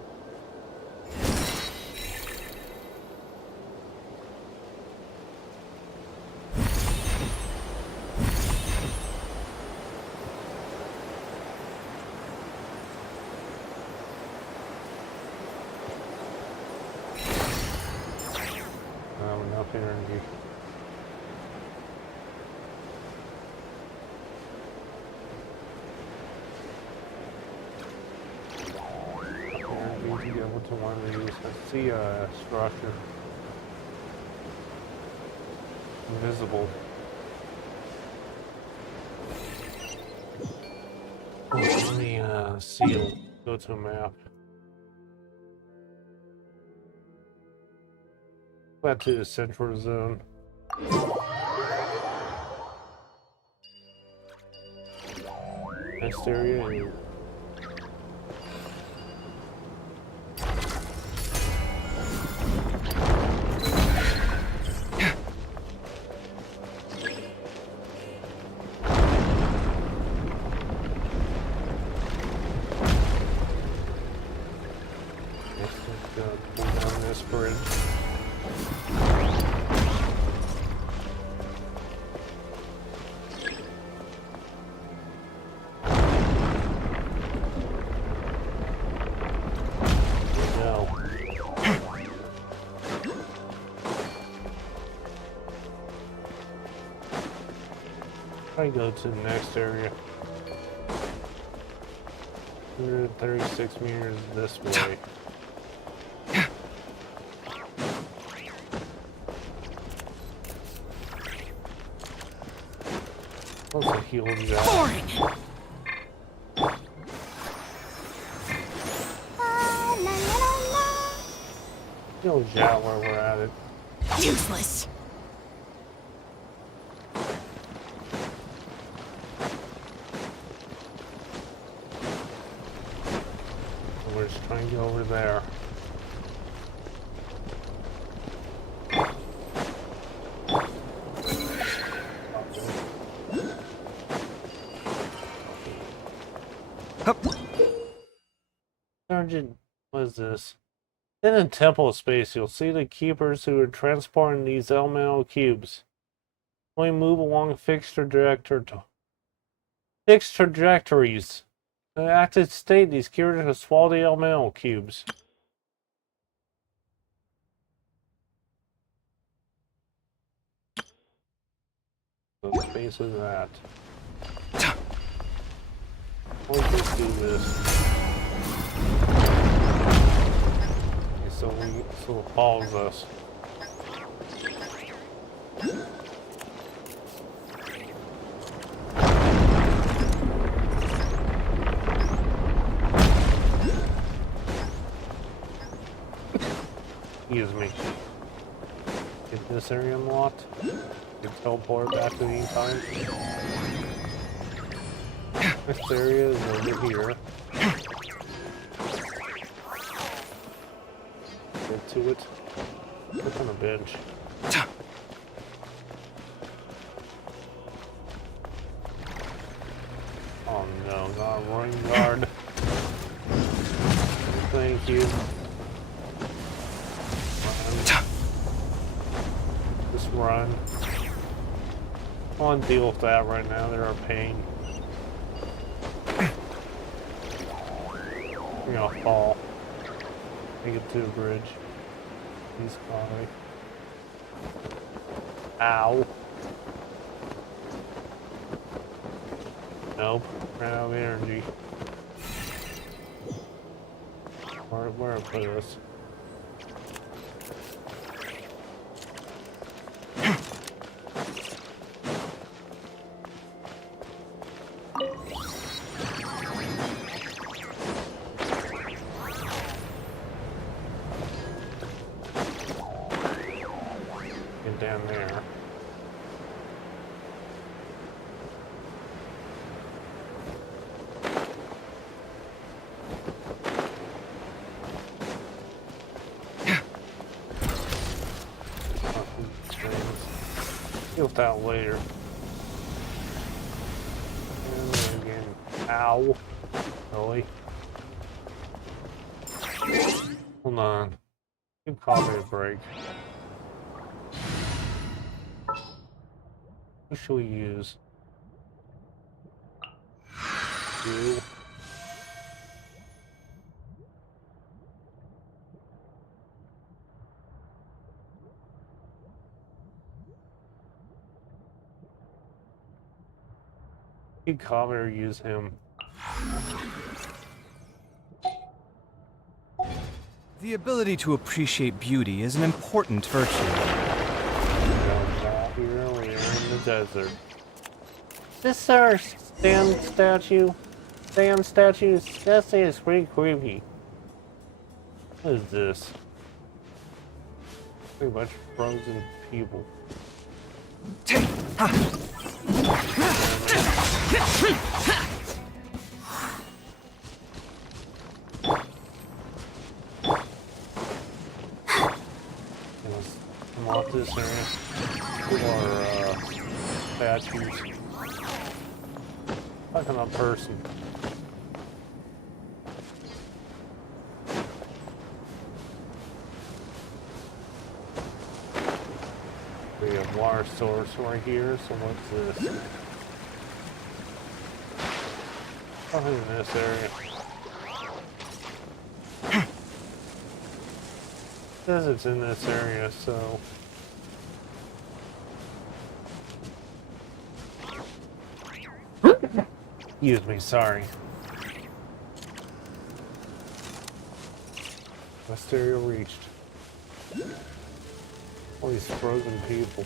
Enough energy. able to one of these. I see a structure. Invisible. Oh, let me see. Go to a map. Back to the central zone. Next area. And pull down this bridge. I go to the next area. 136 meters this way. Also healed that. Boring! Heal that where we're at it. Useless! We're just trying to get over there. Sergeant, what is this? In a temple space, you'll see the keepers who are transporting these elemental cubes. Only move along fixed trajectories. In an active state, these keepers can swallow the elemental cubes. So it's basically that. We'll just do this. Okay, so it follows us. Excuse me. Get this area unlocked. Get teleport back to the time. This area is over here. Get to it. Put on a bench. Oh no, not a running guard. Thank you. Run. Just run. I don't want to deal with that right now. They're a pain. You're gonna fall. Make it to the bridge. He's falling. Ow. Nope. Ran out of energy. Where I put this? Down there. Deal with that later. And then again. Ow. Really? Hold on. Give coffee a break. Who should we use? You. You cover or use him. The ability to appreciate beauty is an important virtue. Here we are in the desert. This our sand statue? Sand statues? That thing is pretty creepy. What is this? Pretty much frozen people. Come off this area for statues. Like a person. We have water source right here, so what's this? Nothing in this area. It says it's in this area, so... Excuse me, sorry. West area reached. All these frozen people.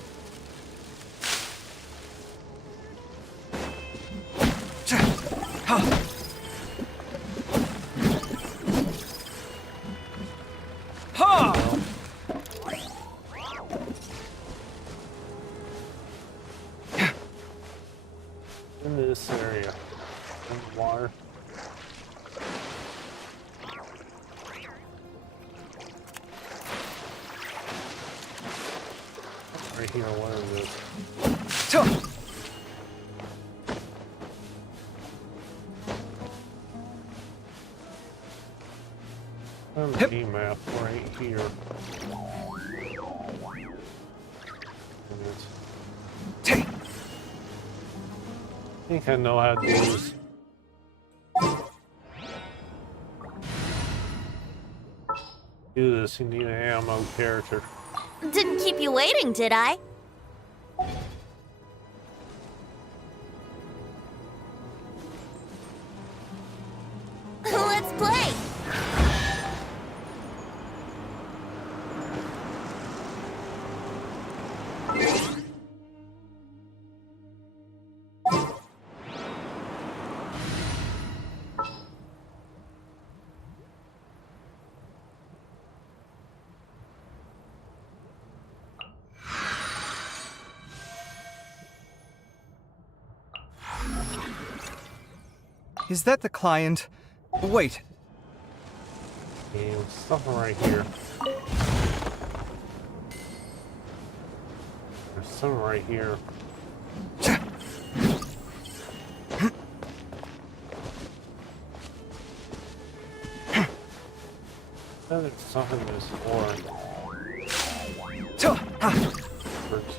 In this area. In the water. Right here, what is this? There's a map right here. I think I know how to do this. Do this, you need an ammo character. Didn't keep you waiting, did I? Let's play! Is that the client? Wait. Okay, something right here. There's something right here. There's something in this horn. Hurts.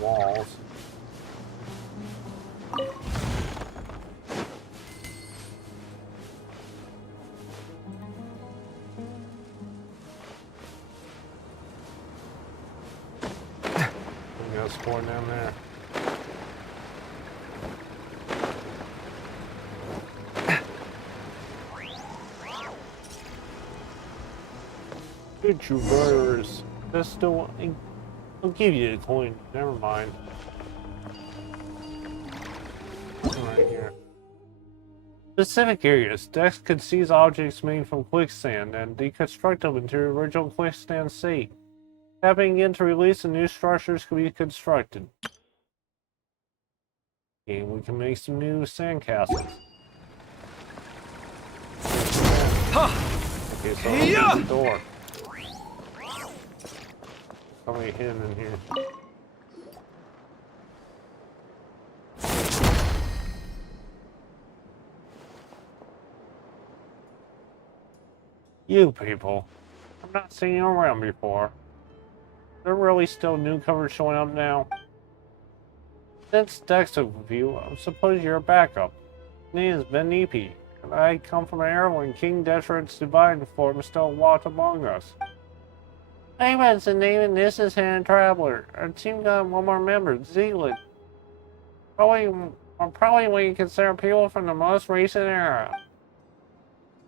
Walls. We got a score down there. Good traverse. That's still. I'll give you a coin. Never mind. Right here. Specific areas. Dex could seize objects made from quicksand and deconstruct them into their original quicksand state. Tapping again to release and new structures can be constructed. Okay, we can make some new sandcastles. Okay, so open the door. Somebody hidden in here. You people. I've not seen you around before. There really still newcomers showing up now? Since Dex took with you, I suppose you're a backup. My name is Ben Epi, and I come from an era when King Deathred's divine form still walked among us. Anyways, the name of this is Hand Traveler. Our team got one more member, Zealand. Probably when you consider people from the most recent era.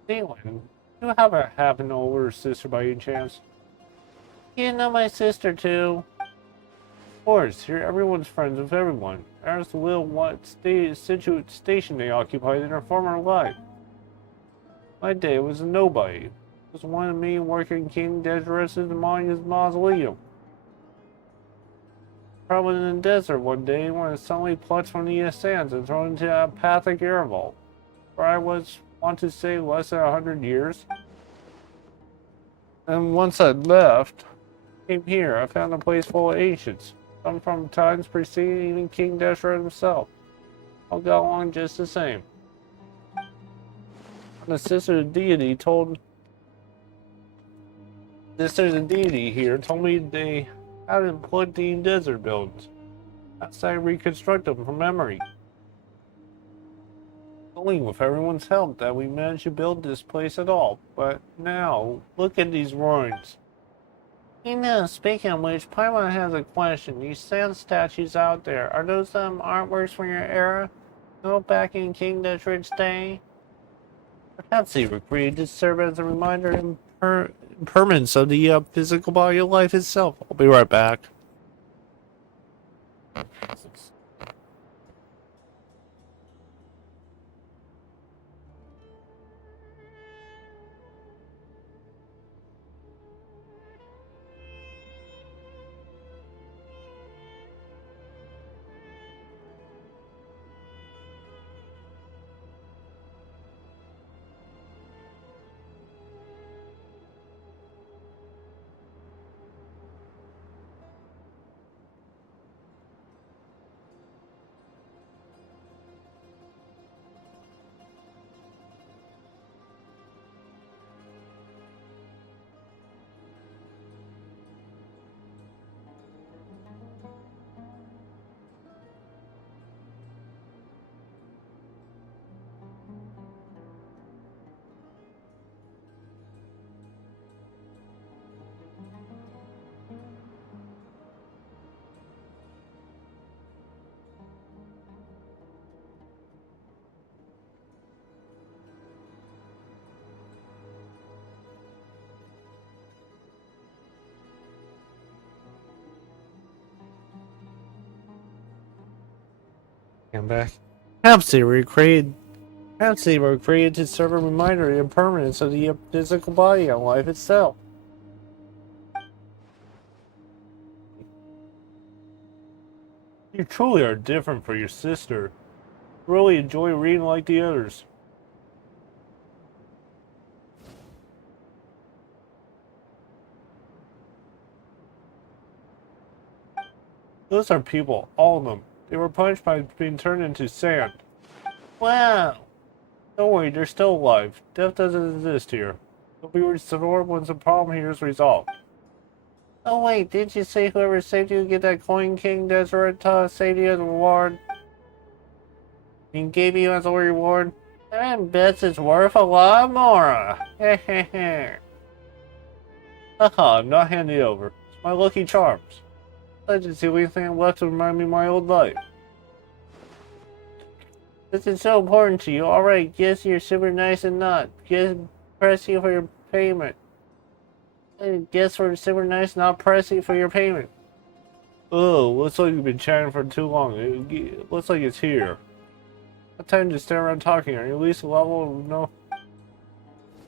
Zealand, you happen to older sister by any chance? You know my sister too. Of course, here everyone's friends with everyone. There's the little station they occupied in her former life. My day was a nobody. It was one of me working King Desirous' mausoleum. Probably in the desert one day when I suddenly plucked from the sands and thrown into a pathic air vault, where I want to say, less than 100 years. And once I left, came here, I found a place full of ancients, some from times preceding even King Desirous himself. All got along just the same. The sister deity here told me they had employed the desert buildings. That's how I reconstruct them from memory. Only with everyone's help that we managed to build this place at all. But now, look at these ruins. You know, speaking of which, Paimon has a question. These sand statues out there, are those artworks from your era? No, back in King Deathred's day? Perhaps they were created to serve as a reminder and impermanence of the physical body of life itself. I'll be right back. I'm back. Perhaps they were created to serve a reminder of the impermanence of the physical body and life itself. You truly are different for your sister. Really enjoy reading like the others. Those are people, all of them. They were punished by being turned into sand. Wow! Don't worry, they're still alive. Death doesn't exist here. They'll be restored once the problem here is resolved. Oh wait, didn't you say whoever saved you get that coin King Desert saved you as a reward? And gave you as a reward? I bet it's worth a lot more. Hehehe. Haha, I'm not handing it over. It's my lucky charms. Let's just see if anything left to remind me of my old life. This is so important to you. Alright, guess you're super nice and not. Guess press you for your payment. Guess we're super nice, not pressing for your payment. Oh, looks like you've been chatting for too long. It looks like it's here. What time to stand around talking? Are you at least a level? No.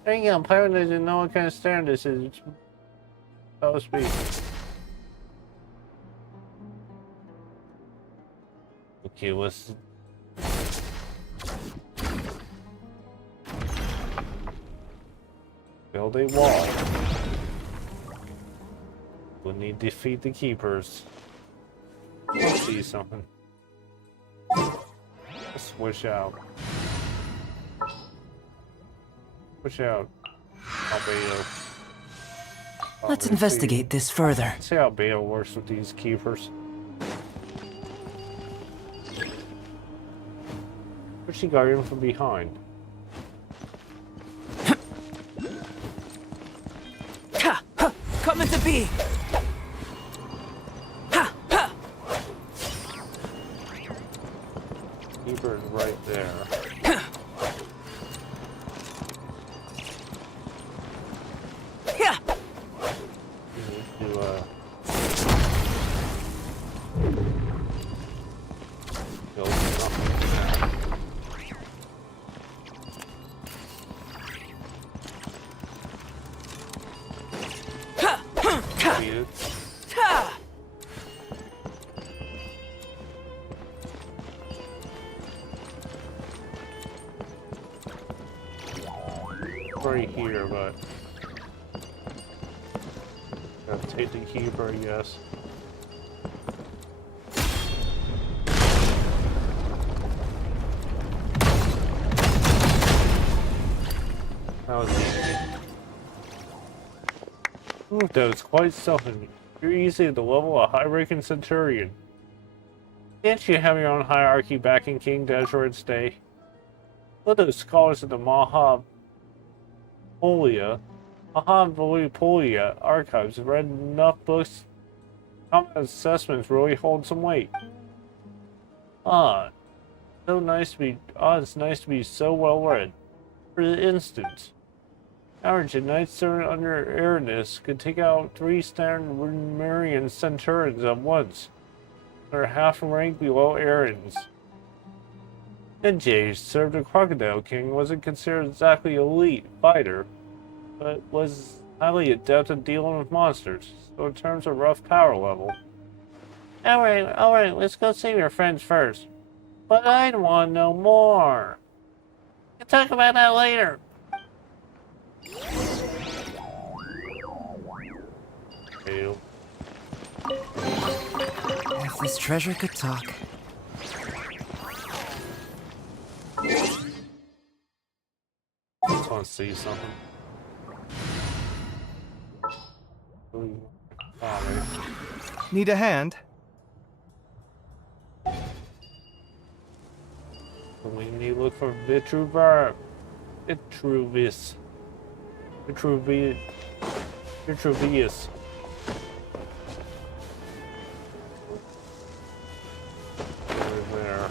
Hang on, Pirate doesn't know what kind of stand this is. So to speak. Okay, let's... build a wall. We'll need to defeat the keepers. Let's see something. Switch out. Switch out. Albedo. Let's investigate this further. See how Albedo works with these keepers. Where's she guarding from behind? Ha! Ha! Come into being! Ha! Ha! Keeper is right there. Yeah! We need to, build something now. Beat it. Ha! Right here, but gotta take the keeper, I guess. That was easy. Ooh, that was quite something. You're easily at the level of high-ranking Centurion. Can't you have your own hierarchy back in King Desherit's day? Let those scholars of the Mahapolia archives have read enough books. Common assessments really hold some weight. It's nice to be so well read. For instance, average knight servant under Aranis could take out 3 standard Marian centurions at once. They're half a rank below Aaron's. NJ served a Crocodile King, wasn't considered exactly elite fighter, but was highly adept at dealing with monsters, so in terms of rough power level. Alright, let's go save your friends first. But I'd want to know more. We'll talk about that later. Ew. If this treasure could talk. Just want to see something. Ooh. Oh, Need a hand? we need to look for Vitruvius. Over there.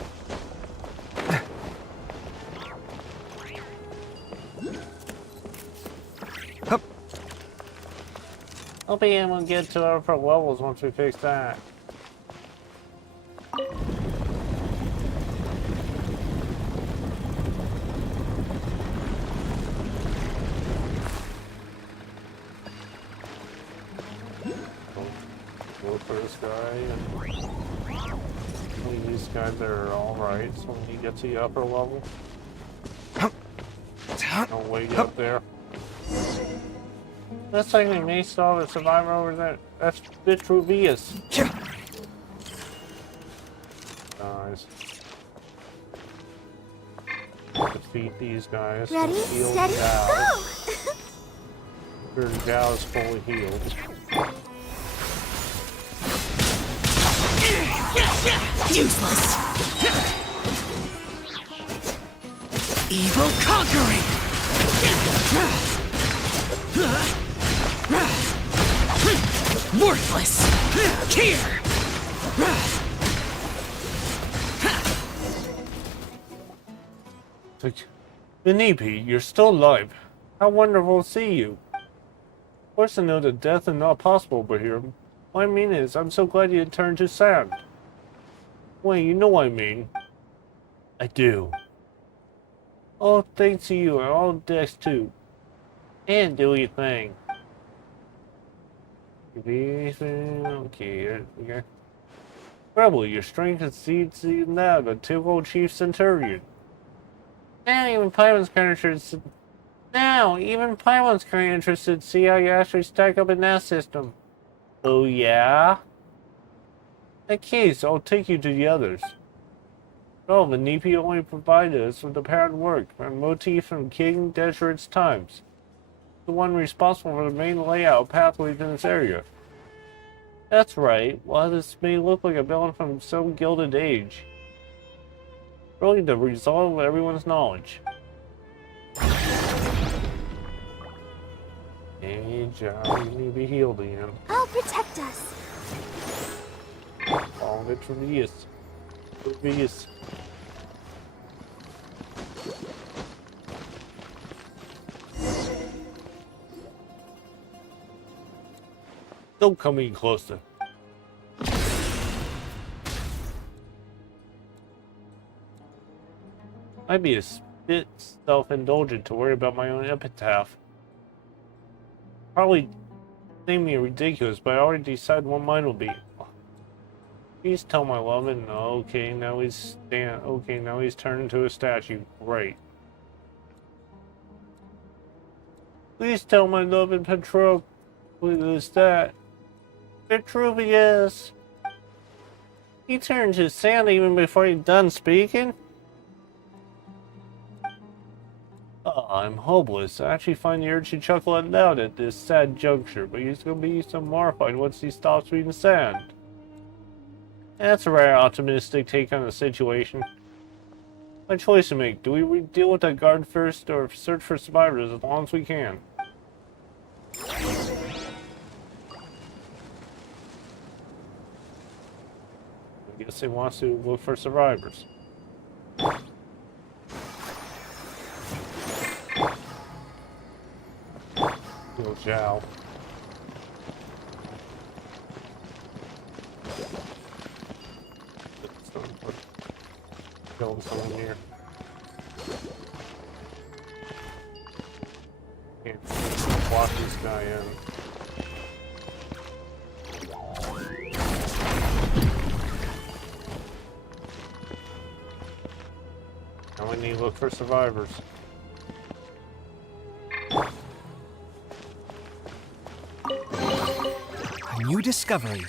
Hup. I'll be able to get to upper levels once we fix that. Look for this guy and these guys are alright, so when you get to the upper level, don't wait up there. Looks like we may still have a survivor over there. That's Vitruvius. Guys. Defeat these guys. Ready, Heal steady, Gao. go! Your Gao is fully healed. Useless! Evil conquering! Worthless! Here! Benipi, you're still alive. How wonderful to see you. Of course I know that death is not possible over here. What I mean is, I'm so glad you turned to sand. Wait, you know what I mean. I do. All thanks to you, and all Dex too. And do your thing. Okay. Rebel, your strength exceeds even that of a typical chief centurion. Now even Paimon's currently interested to see how you actually stack up in that system. Oh yeah? In that case, I'll take you to the others. Oh, Manipi only provided us with apparent work and motif from King Desherit's times. the one responsible for the main layout pathways in this area. That's right. Well, this may look like a villain from some gilded age. Really the result of everyone's knowledge. Hey, John, you need to be healed again. I'll protect us. All Vitruvius. Vitruvius. Don't come any closer. I'd be a bit self-indulgent to worry about my own epitaph. Probably think me ridiculous, but I already decided what mine will be. Please tell my love and okay, now he's turned into a statue. Right. Please tell my love and Petro. Who is that? Vitruvius! He turned to sand even before he'd done speaking? Oh, I'm hopeless. I actually find the urge to chuckle out loud at this sad juncture, but he's gonna be so mortified once he stops reading sand. That's a rather optimistic take on the situation. My choice to make. Do we deal with that guard first, or search for survivors as long as we can? I guess he wants to look for survivors. Little Zhao. Killed someone here. Can't block this guy in. Now we need to look for survivors. A new discovery.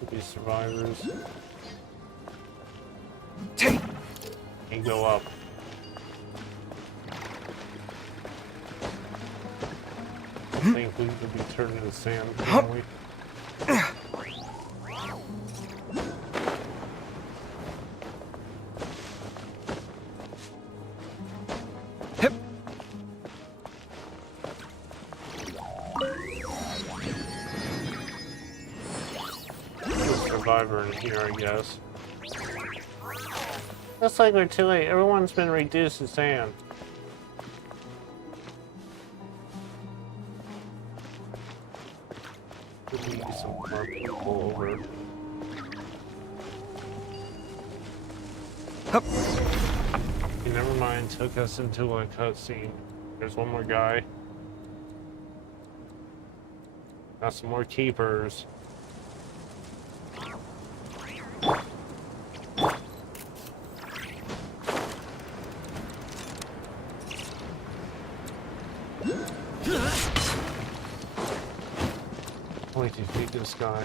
Could be survivors. Take. And go up. I think we could be turned into sand, can't we? Hip. Survivor in here, I guess. Looks like we're too late. Everyone's been reduced to sand. Could be some more people over. Hup. Okay, never mind. Took us into a cutscene. There's one more guy. Got some more keepers. Only to defeat this guy.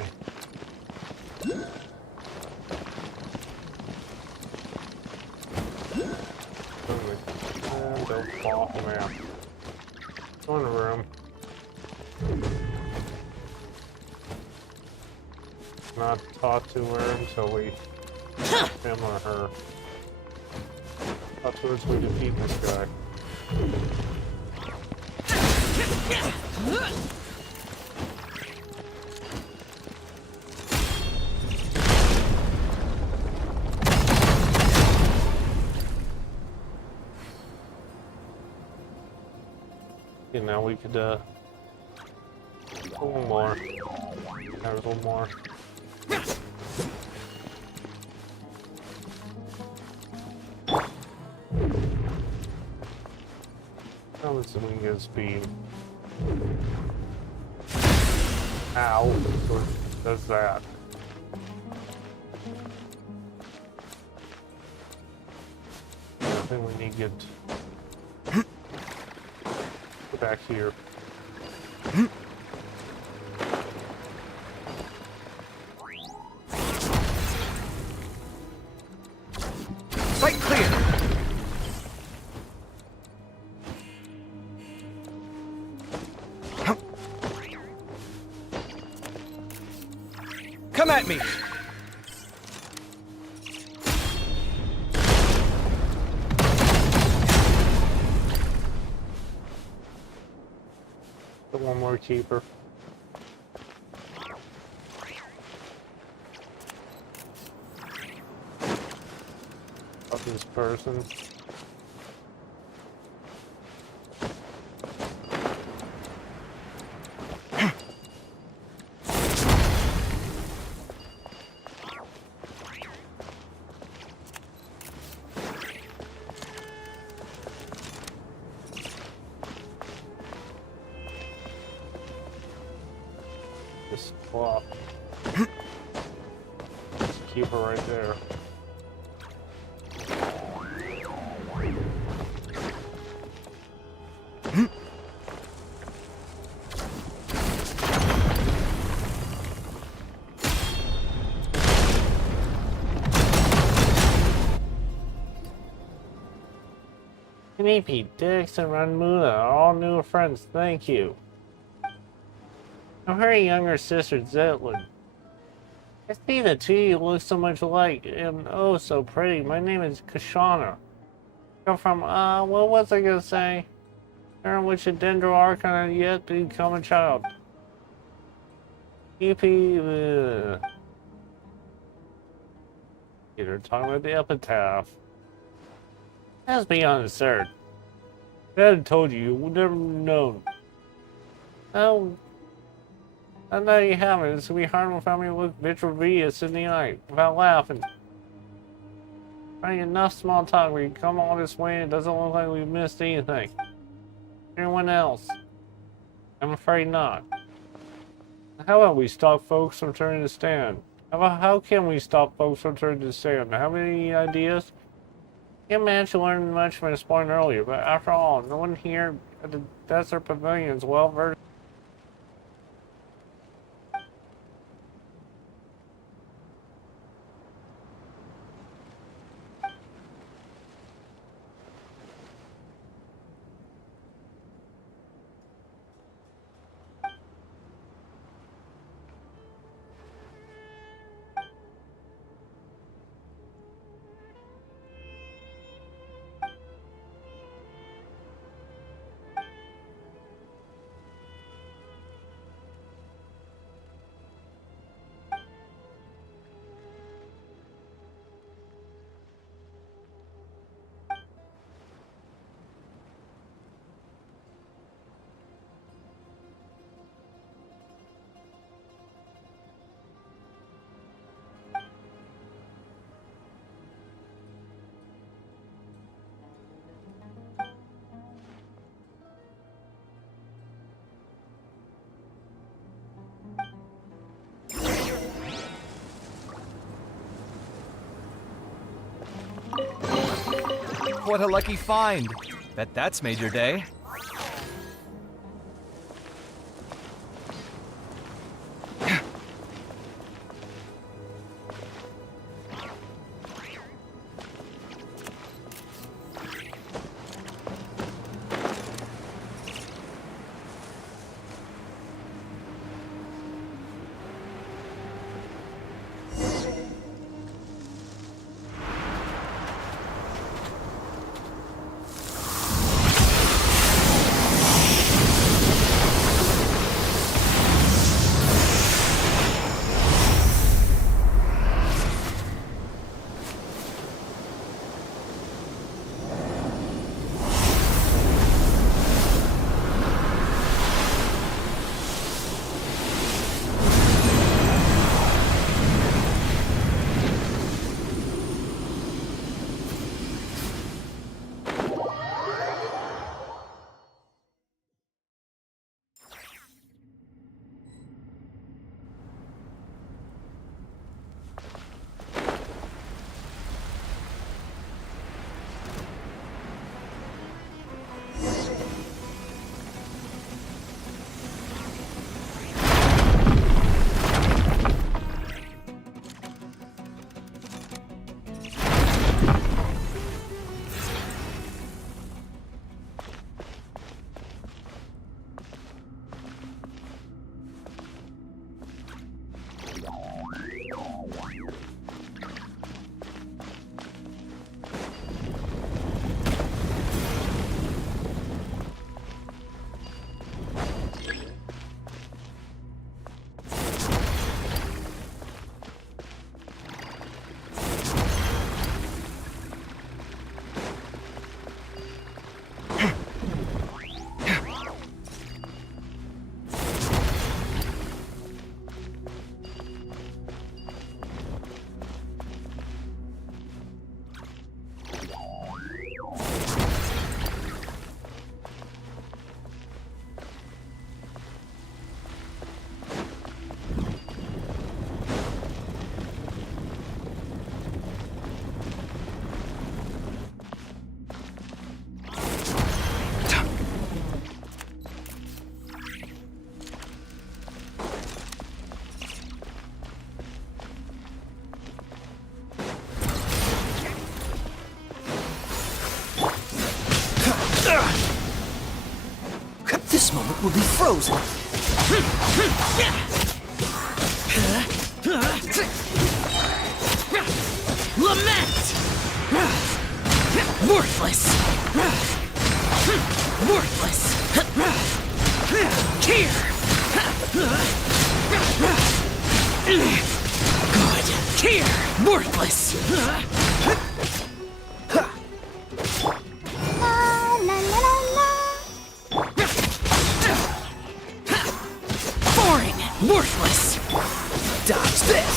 And don't fall off the map. Go in the room. Not talk to her until we him or her. Afterwards we defeat this guy. Okay, now we could a little more. There's a little more. Now let's see if we can get speed. Ow! What does that? I think we need to get back here. Site clear. Come at me! Get one more keeper. Of this person. Just flop. Just keep her right there. Sneepy, Dix, and Ranmuna are all new friends, thank you. I'm her younger sister, Zetlin. I see the two of you look so much alike, and oh, so pretty. My name is Kashana. I'm from, what was I gonna say? During which a Dendro Archon yet to become a child. EP, You're talking about the epitaph. That's beyond absurd. If I had told you, you would never known. Oh, I know you haven't. It's gonna be hard without me to look vitreous in the eye without laughing. Right, enough small talk. We come all this way and it doesn't look like we missed anything. Anyone else? I'm afraid not. How about we stop folks from turning to stand? How can we stop folks from turning to stand? Have any ideas? Can't manage to learn much from this point earlier, but after all, no one here at the Desert Pavilion is well versed. What a lucky find! Bet that's made your day. will be frozen. Lament! Worthless! Worthless! Here! Good! Here! Worthless! La la la la la. Boring! Worthless! Dodge this!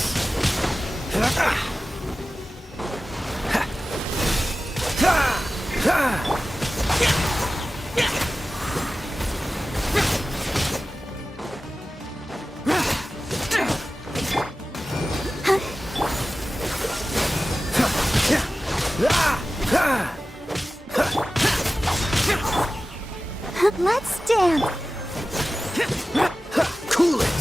Let's dance. Cool it!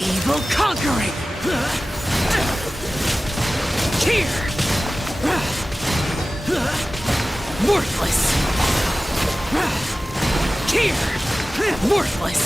Evil conquering! Here! Worthless! Here! Worthless!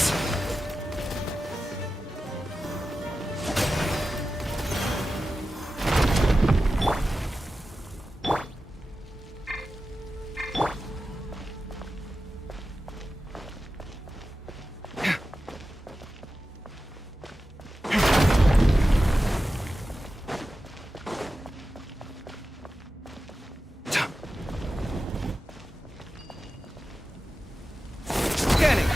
Scanning.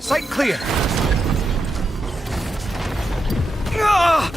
Sight clear. Ah!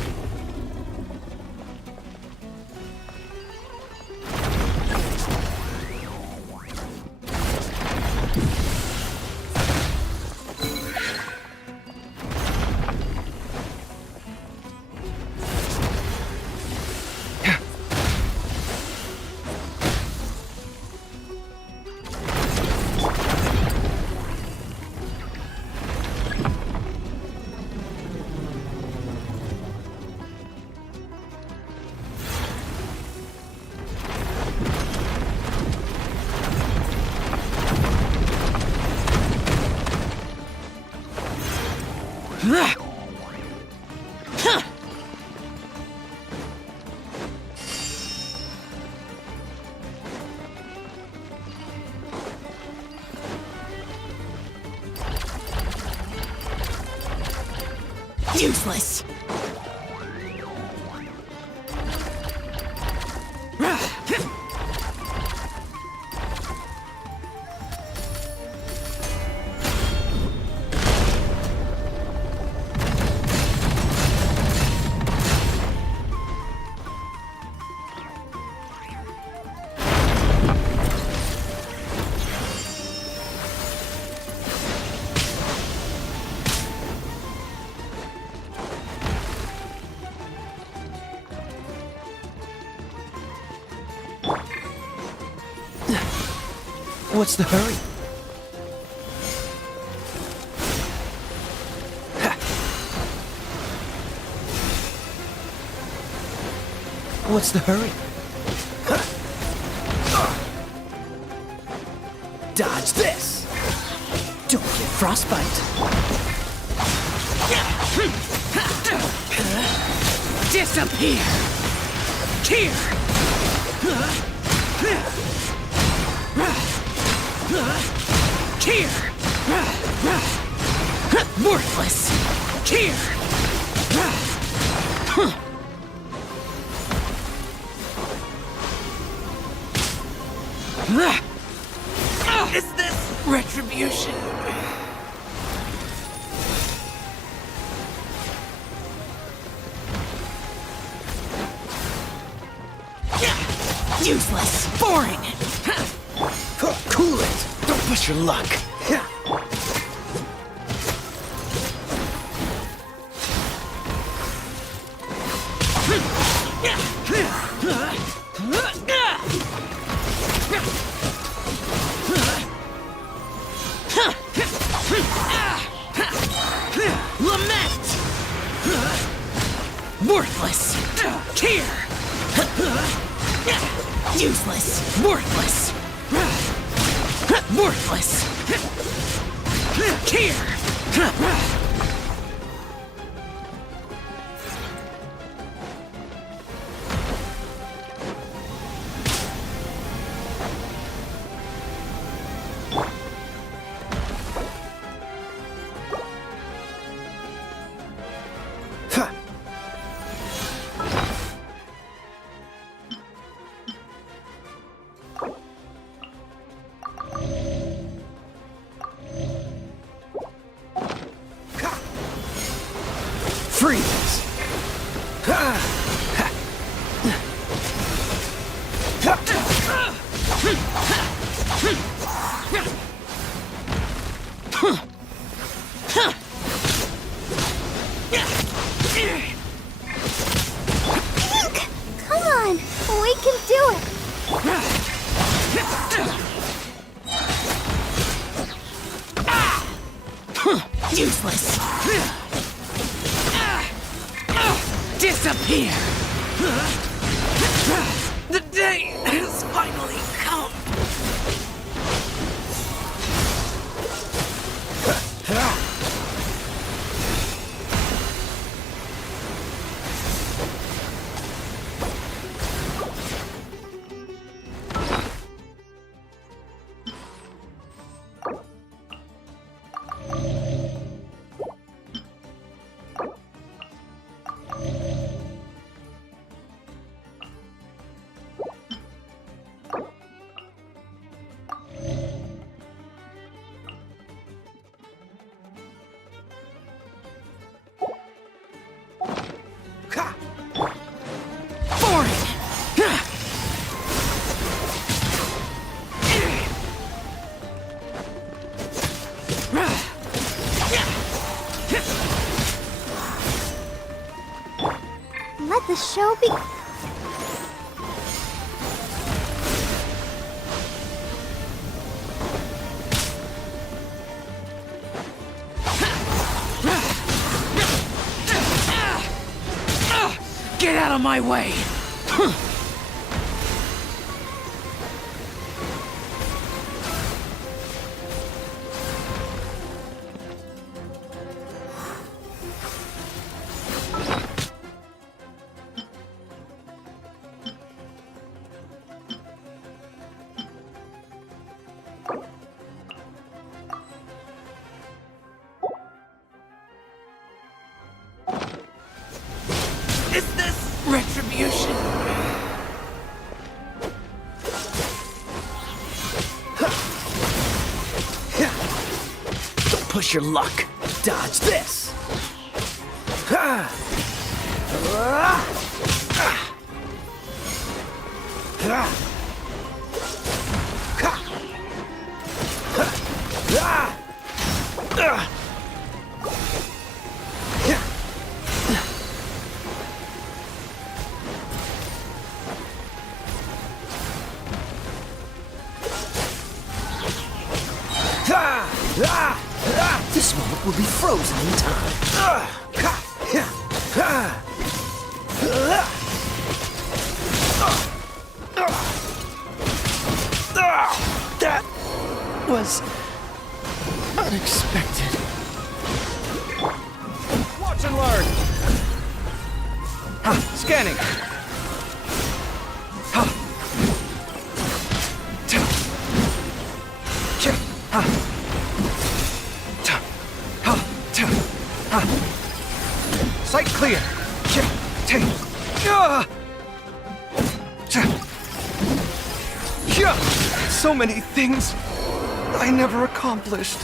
Useless! What's the hurry? What's the hurry? Dodge this! Don't get frostbite. Disappear! Here! Here! Worthless! Here! Is this retribution? Useless. Boring. Cool it. Don't push your luck. Lament! Worthless! Here! Useless! Worthless! Worthless! Here! Freeze! Come on, we can do it. Useless! Disappear! The day has finally come! Let the show be. Get out of my way! Is this retribution? Don't push your luck. Dodge this. This moment will be frozen in time. That was unexpected. Watch and learn. Scanning. Sight clear. So many things I never accomplished.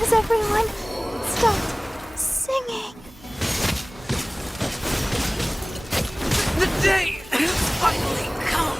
Has everyone stopped singing? The day has finally come.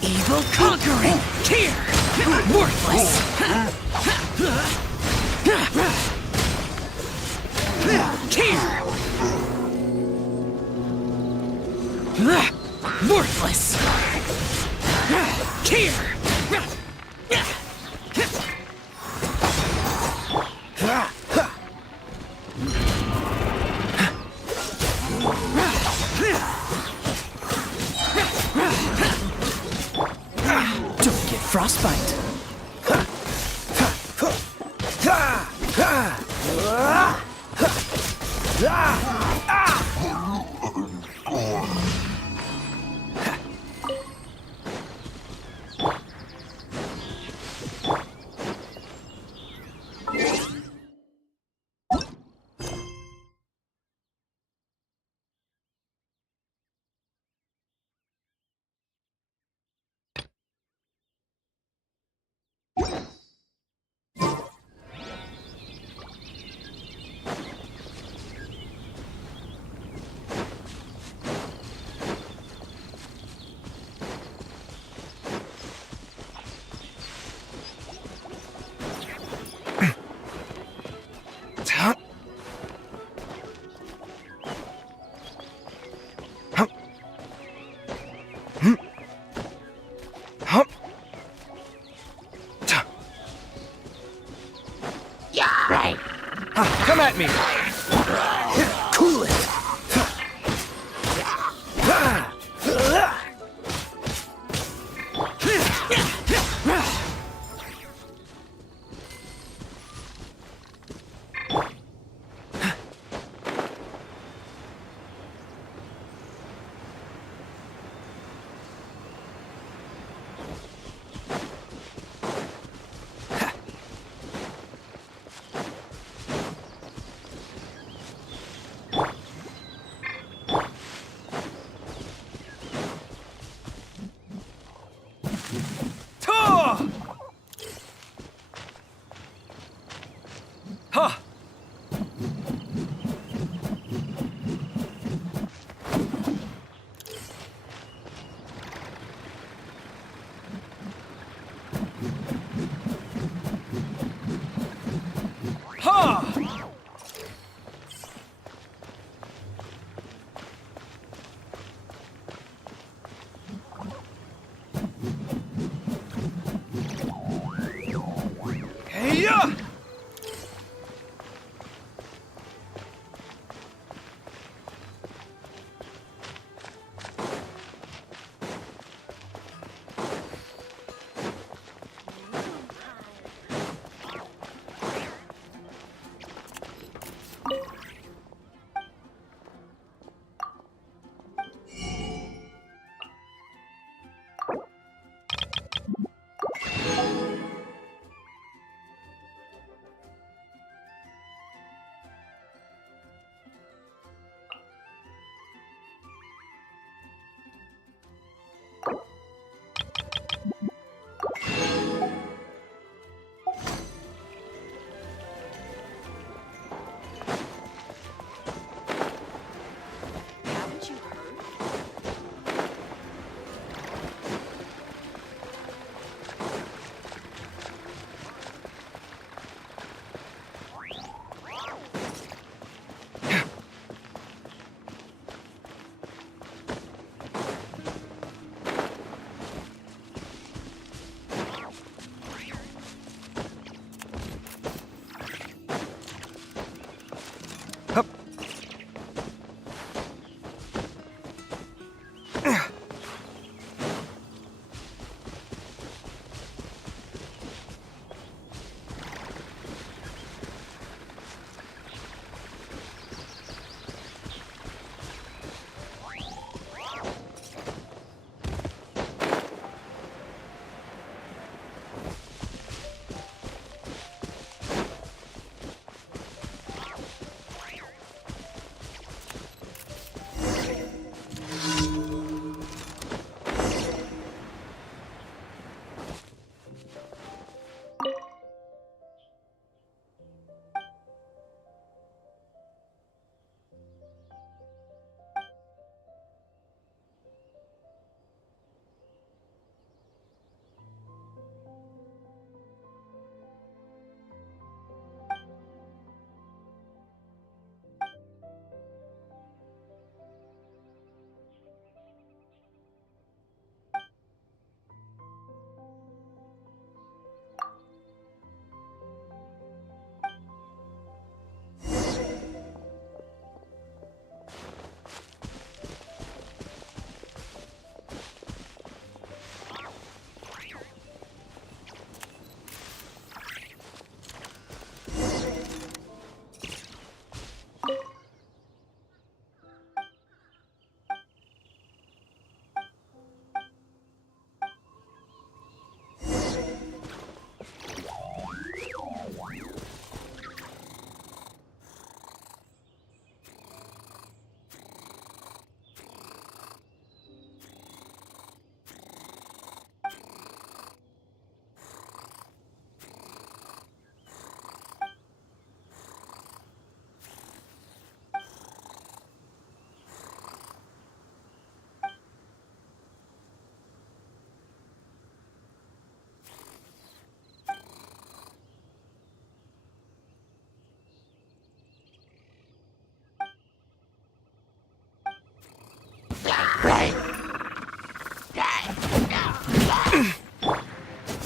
Evil conquering! Here! Worthless! Here! Worthless! Here! Don't get frostbite. Come at me! Cool it!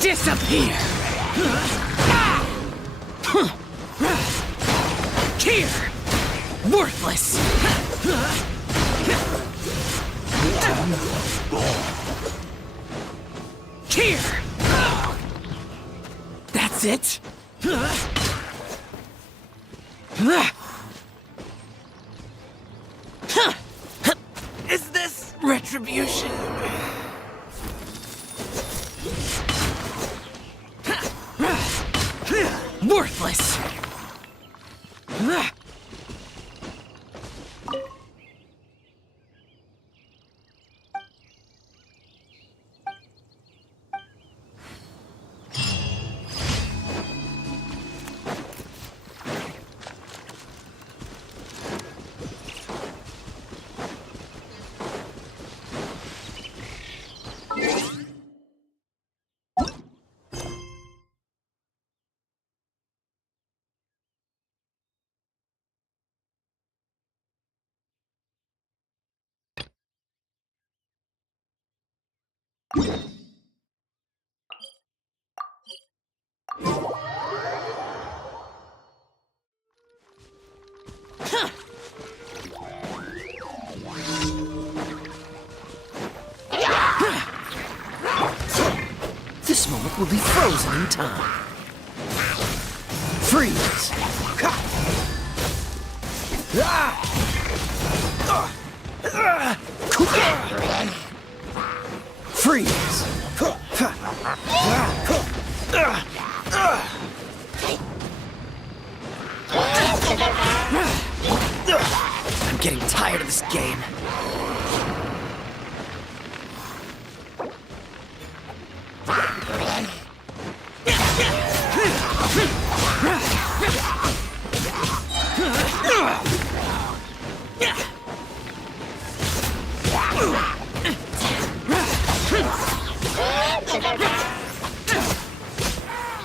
Disappear! Here! Worthless! Here! That's it? Is this retribution? Worthless! This moment will be frozen in time. Freeze! Freeze! I'm getting tired of this game.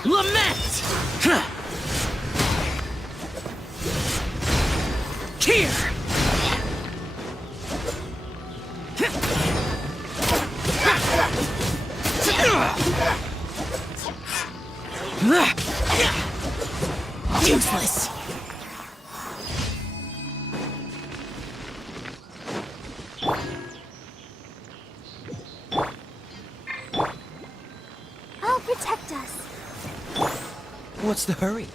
Lament! Here! Useless! I'll protect us. What's the hurry?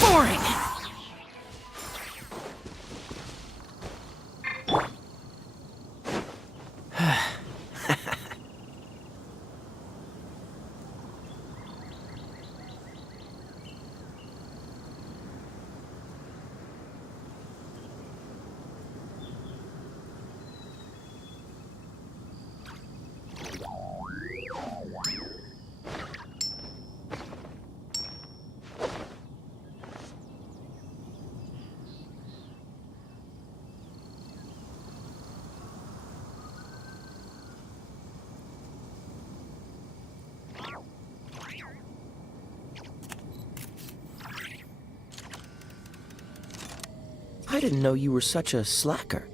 Boring! I didn't know you were such a slacker.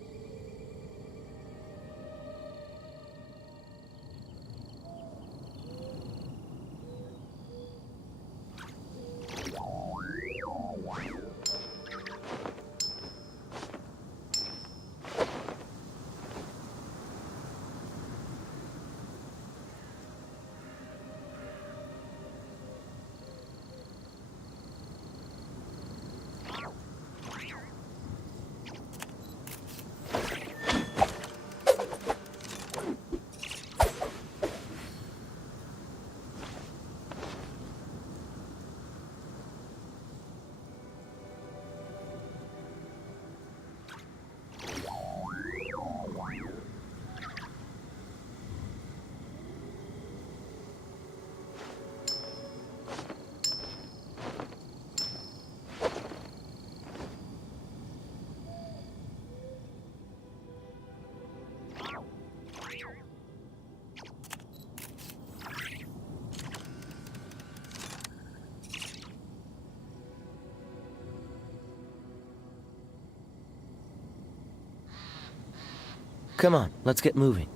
Come on, let's get moving.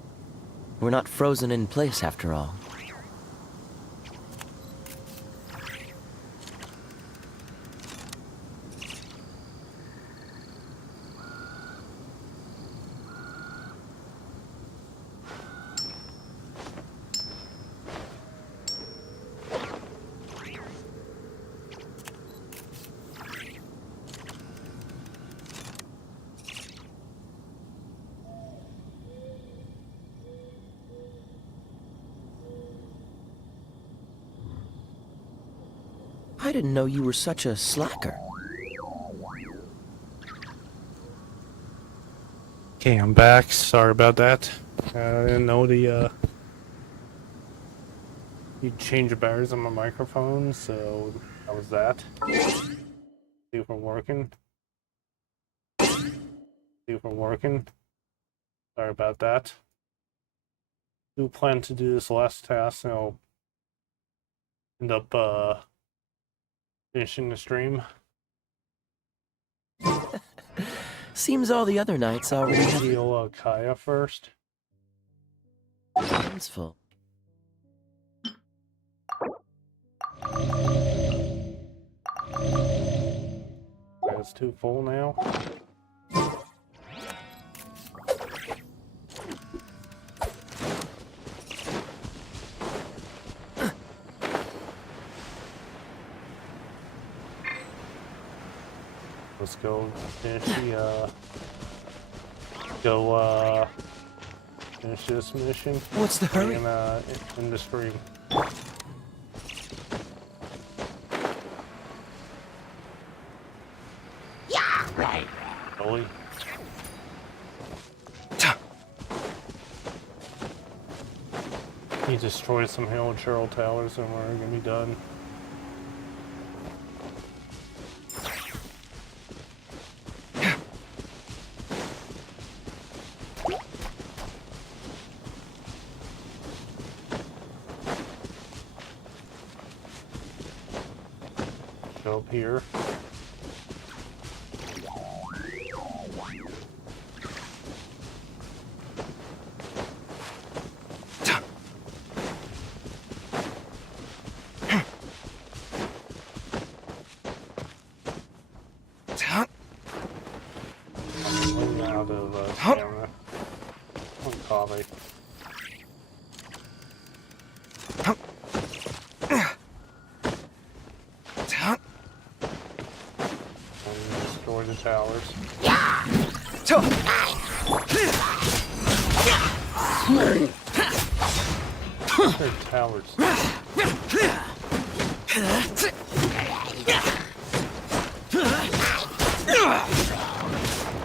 We're not frozen in place after all. I didn't know you were such a slacker. Okay, I'm back. Sorry about that. I didn't know you change the batteries on my microphone, so that was that. See if we're working. See if we're working. Sorry about that. Do plan to do this last task, and I'll end up finishing the stream. Seems all the other nights already have Heal Kaya first. hands full. It's too full now. Let's go finish the finish this mission. What's the hurry? And in the stream. Really? He destroyed some hill and Cheryl Towers and we're gonna be done. Show up here. I'm out of camera. On coffee. And destroy the towers. They're towers.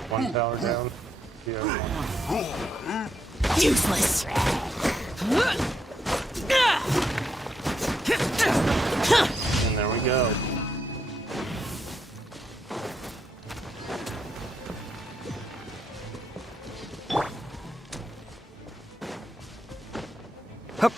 One tower down. The other one. Useless. And there we go. Hup.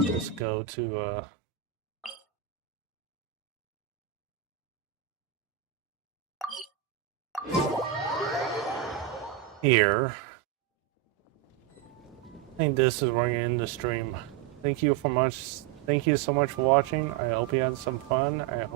Let's go to here. I think this is where I'm gonna end the stream. Thank you so much for watching. I hope you had some fun. I hope